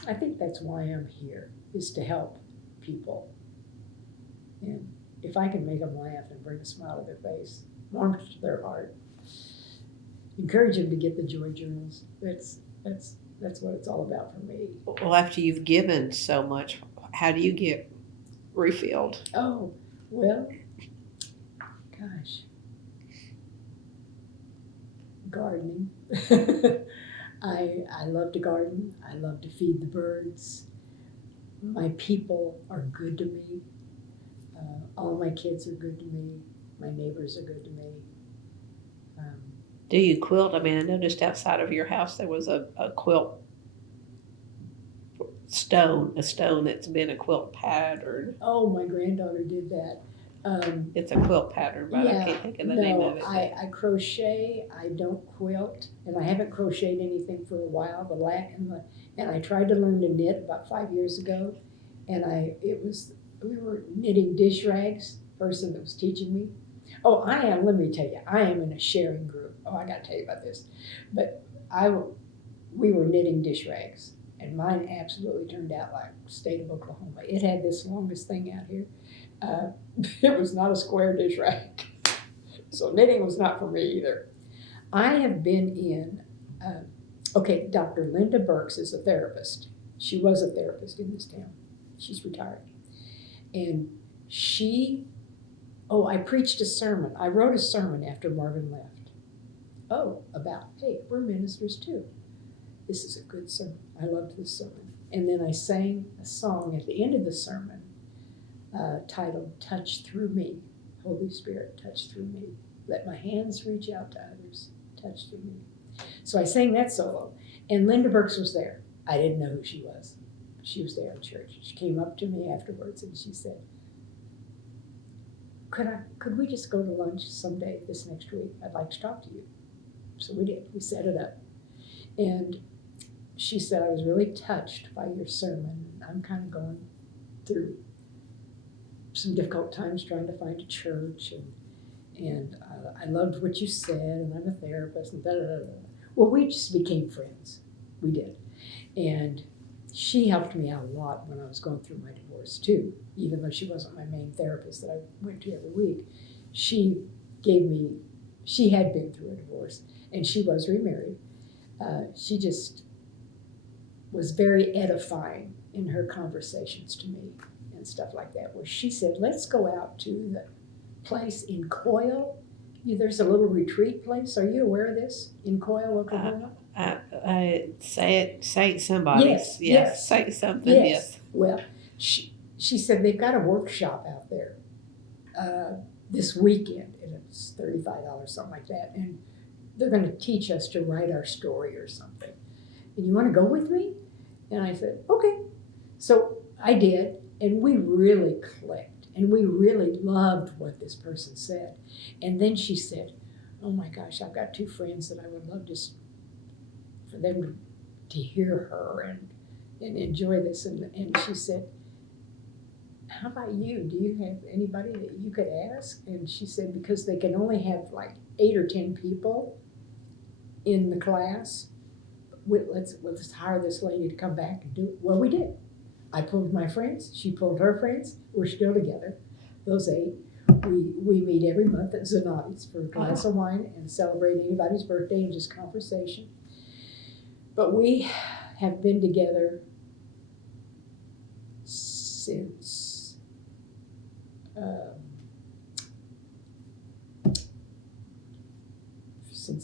I think that's why I'm here, is to help people. And if I can make them laugh and bring a smile to their face, warmth to their heart, encourage them to get the joy journals. That's what it's all about for me. Well, after you've given so much, how do you get refilled? Oh, well, gosh. Gardening. I love to garden. I love to feed the birds. My people are good to me. All my kids are good to me. My neighbors are good to me. Do you quilt? I mean, I noticed outside of your house there was a quilt a stone that's been a quilt pattern. Oh, my granddaughter did that. It's a quilt pattern, but I can't think of the name of it. I crochet. I don't quilt, and I haven't crocheted anything for a while. And I tried to learn to knit about 5 years ago, and we were knitting dish rags. Person that was teaching me. Oh, let me tell you, I am in a sharing group. Oh, I got to tell you about this, but we were knitting dish rags, and mine absolutely turned out like state of Oklahoma. It had this longest thing out here. It was not a square dish rag. So knitting was not for me either. I have been in, Dr. Linda Burks is a therapist. She was a therapist in this town. She's retired. And I preached a sermon. I wrote a sermon after Marvin left. About, hey, we're ministers too. This is a good sermon. I loved this sermon. And then I sang a song at the end of the sermon titled Touch Through Me. Holy Spirit, touch through me. Let my hands reach out to others. Touch through me. So I sang that solo. And Linda Burks was there. I didn't know who she was. She was there in church. She came up to me afterwards and she said, could we just go to lunch someday this next week? I'd like to talk to you. So we did. We set it up. And she said, I was really touched by your sermon. I'm kind of going through some difficult times trying to find a church. And I loved what you said, and I'm a therapist, and da-da-da-da. Well, we just became friends. We did. And she helped me out a lot when I was going through my divorce, too. Even though she wasn't my main therapist that I went to every week. She had been through a divorce, and she was remarried. She just was very edifying in her conversations to me and stuff like that, where she said, let's go out to the place in Coyle. There's a little retreat place. Are you aware of this? In Coyle, Oklahoma? I say somebody. Yes. Say something, yes. Well, she said they've got a workshop out there this weekend, and it's $35, something like that, and they're going to teach us to write our story or something. And you want to go with me? And I said, okay. So I did, and we really clicked, and we really loved what this person said. And then she said, oh my gosh, I've got two friends that I would love for them to hear her and enjoy this. And she said, how about you? Do you have anybody that you could ask? And she said, because they can only have like 8 or 10 people in the class, let's hire this lady to come back and do it. Well, we did. I pulled my friends. She pulled her friends. We're still together. Those 8. We meet every month at Zanotti's for a glass of wine and celebrate anybody's birthday and just conversation. But we have been together since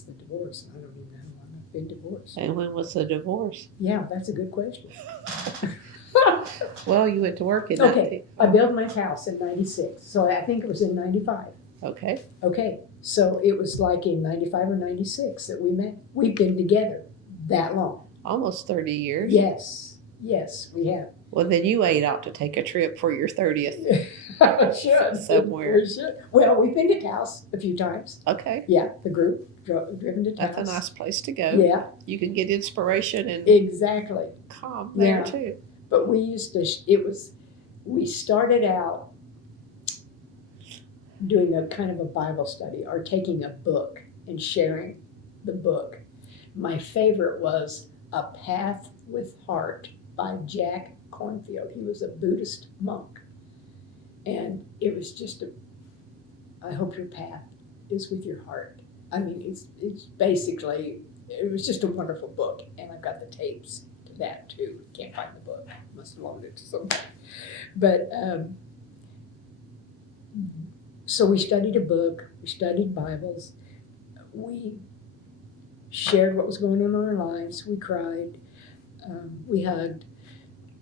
the divorce. I don't even know how long I've been divorced. And when was the divorce? Yeah, that's a good question. Well, you went to work in Okay, I built my house in 96, so I think it was in 95. Okay. Okay, so it was like in 95 or 96 that we met. We've been together that long. Almost 30 years. Yes, we have. Well, then you ought to take a trip for your 30th. Should. Somewhere. We should. Well, we've been to Taos a few times. Okay. Yeah, the group driven to Taos. That's a nice place to go. Yeah. You can get inspiration and exactly calm there too. But we started out doing a kind of a Bible study or taking a book and sharing the book. My favorite was A Path with Heart by Jack Cornfield. He was a Buddhist monk. And it was just I hope your path is with your heart. I mean, it's basically, it was just a wonderful book. And I've got the tapes to that too. Can't find the book. Must have loaned it to somebody. But, so we studied a book. We studied Bibles. We shared what was going on in our lives. We cried. We hugged.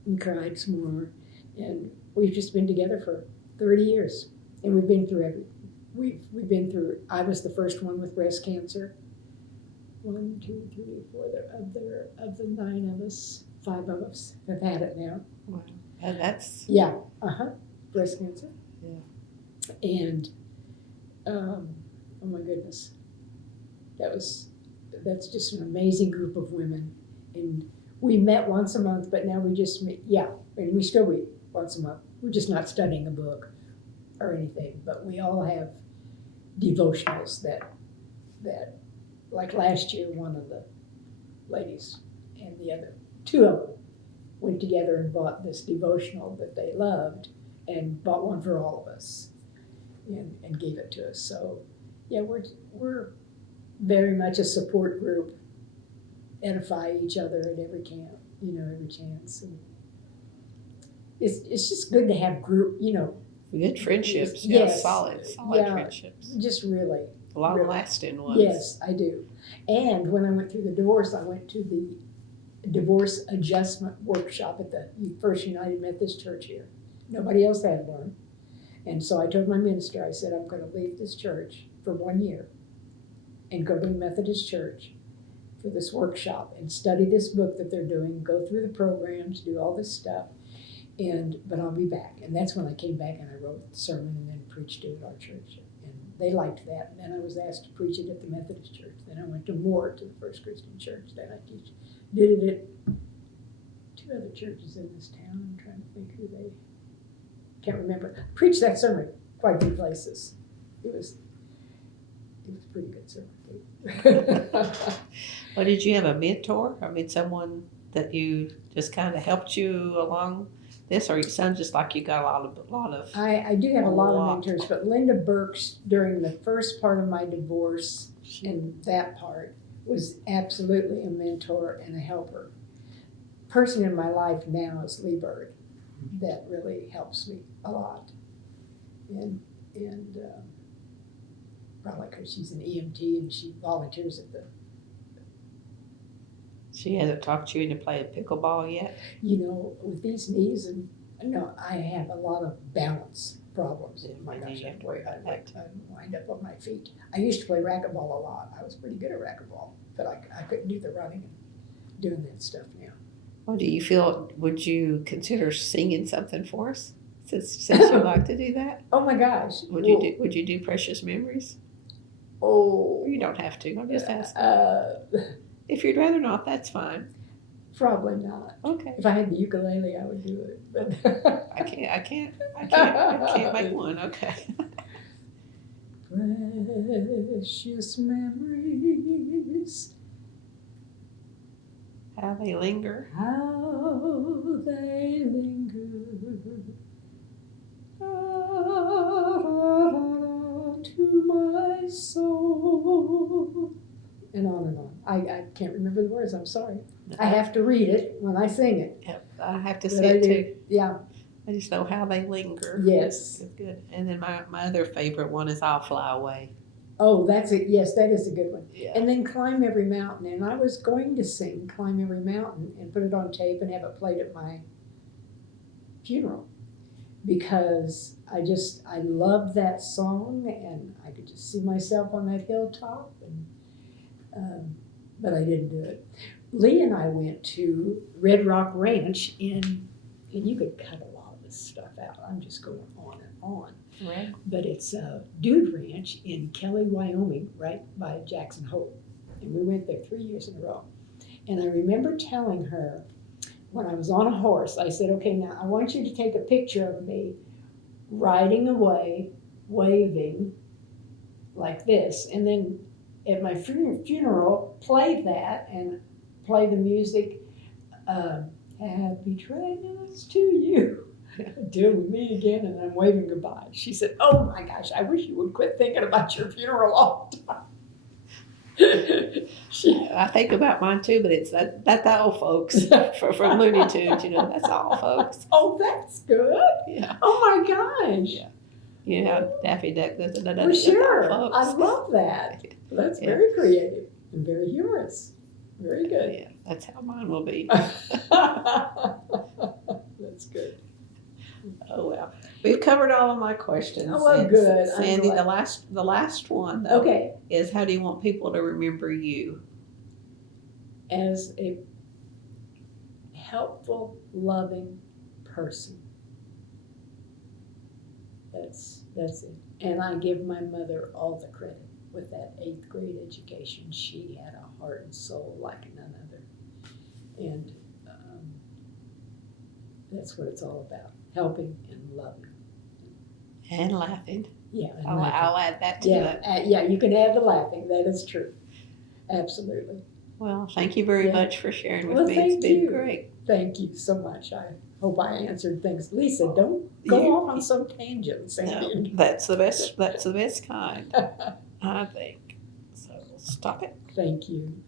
We cried some more. And we've just been together for 30 years. And we've been through everything. We've been through, I was the first one with breast cancer. 1, 2, 3, 4. Of the 9 of us, 5 of us have had it now. Wow. And that's Yeah. Breast cancer. Yeah. And oh my goodness, that's just an amazing group of women. And we met once a month, but now we just meet. Yeah, and we still meet once a month. We're just not studying a book or anything, but we all have devotionals that like last year, one of the ladies and the other 2 of them went together and bought this devotional that they loved and bought one for all of us and gave it to us. So yeah, we're very much a support group, edify each other at every camp, every chance. And it's just good to have group, good friendships. Yes. Solid Yeah. friendships. Just really. Long-lasting ones. Yes, I do. And when I went through the divorce, I went to the divorce adjustment workshop at the First United Methodist Church here. Nobody else had one. And so I told my minister, I said, I'm going to leave this church for 1 year and go to the Methodist Church for this workshop and study this book that they're doing, go through the programs, do all this stuff. But I'll be back. And that's when I came back and I wrote the sermon and then preached it at our church. And they liked that. And then I was asked to preach it at the Methodist Church. Then I went to the First Christian Church. Then I did it at 2 other churches in this town. I'm trying to think who they, can't remember. Preached that sermon quite a few places. It was a pretty good sermon too. Well, did you have a mentor? I mean, someone that you just kind of helped you along this, or you sound just like you got a lot of. I do have a lot of mentors, but Linda Burks during the first part of my divorce and that part was absolutely a mentor and a helper. Person in my life now is Lee Bird. That really helps me a lot, and probably because she's an EMT and she volunteers at the. She hasn't talked you into playing pickleball yet? With these knees and no, I have a lot of balance problems. Oh my gosh, I wind up on my feet. I used to play racquetball a lot. I was pretty good at racquetball, but I couldn't do the running and doing that stuff now. Well, would you consider singing something for us since you like to do that? Oh my gosh. Would you do Precious Memories? Oh. You don't have to. I'm just asking. If you'd rather not, that's fine. Probably not. Okay. If I had the ukulele, I would do it. But I can't make one. Okay. Precious memories. How they linger. How they linger. To my soul. And on and on. I can't remember the words, I'm sorry. I have to read it when I sing it. Yep, I have to see it too. Yeah. I just know how they linger. Yes. It's good. And then my other favorite one is I'll Fly Away. Oh, that's it. Yes, that is a good one. Yeah. And then Climb Every Mountain. And I was going to sing Climb Every Mountain and put it on tape and have it played at my funeral. Because I loved that song and I could just see myself on that hilltop. But I didn't do it. Lee and I went to Red Rock Ranch and you could cut a lot of this stuff out. I'm just going on and on. Right. But it's a Dude Ranch in Kelly, Wyoming, right by Jackson Hole. And we went there 3 years in a row. And I remember telling her when I was on a horse, I said, okay, now I want you to take a picture of me riding away, waving like this. And then at my funeral, play that and play the music, happy trails to you. Till we meet again, and I'm waving goodbye. She said, oh my gosh, I wish you would quit thinking about your funeral all the time. I think about mine too, but it's that's all folks from Looney Tunes, that's all folks. Oh, that's good. Yeah. Oh my gosh. Yeah. Daffy Duck. For sure. I love that. That's very creative and very humorous. Very good. Yeah, that's how mine will be. That's good. Oh well, we've covered all of my questions. Oh, well, good. Sandy, the last one though, Okay. is how do you want people to remember you? as a helpful, loving person. That's it. And I give my mother all the credit with that 8th grade education. She had a heart and soul like none other. And that's what it's all about, helping and loving. And laughing. Yeah. And I'll add that to yeah, it. yeah, you can add the laughing. That is true. Absolutely. Well, thank you very Yeah. much for sharing with Well, me. thank It's been you. great. Thank you so much. I hope I answered things. Lisa, don't go off on some tangent, No, Sandy. that's the best. That's the best kind, I think. So stop it. Thank you.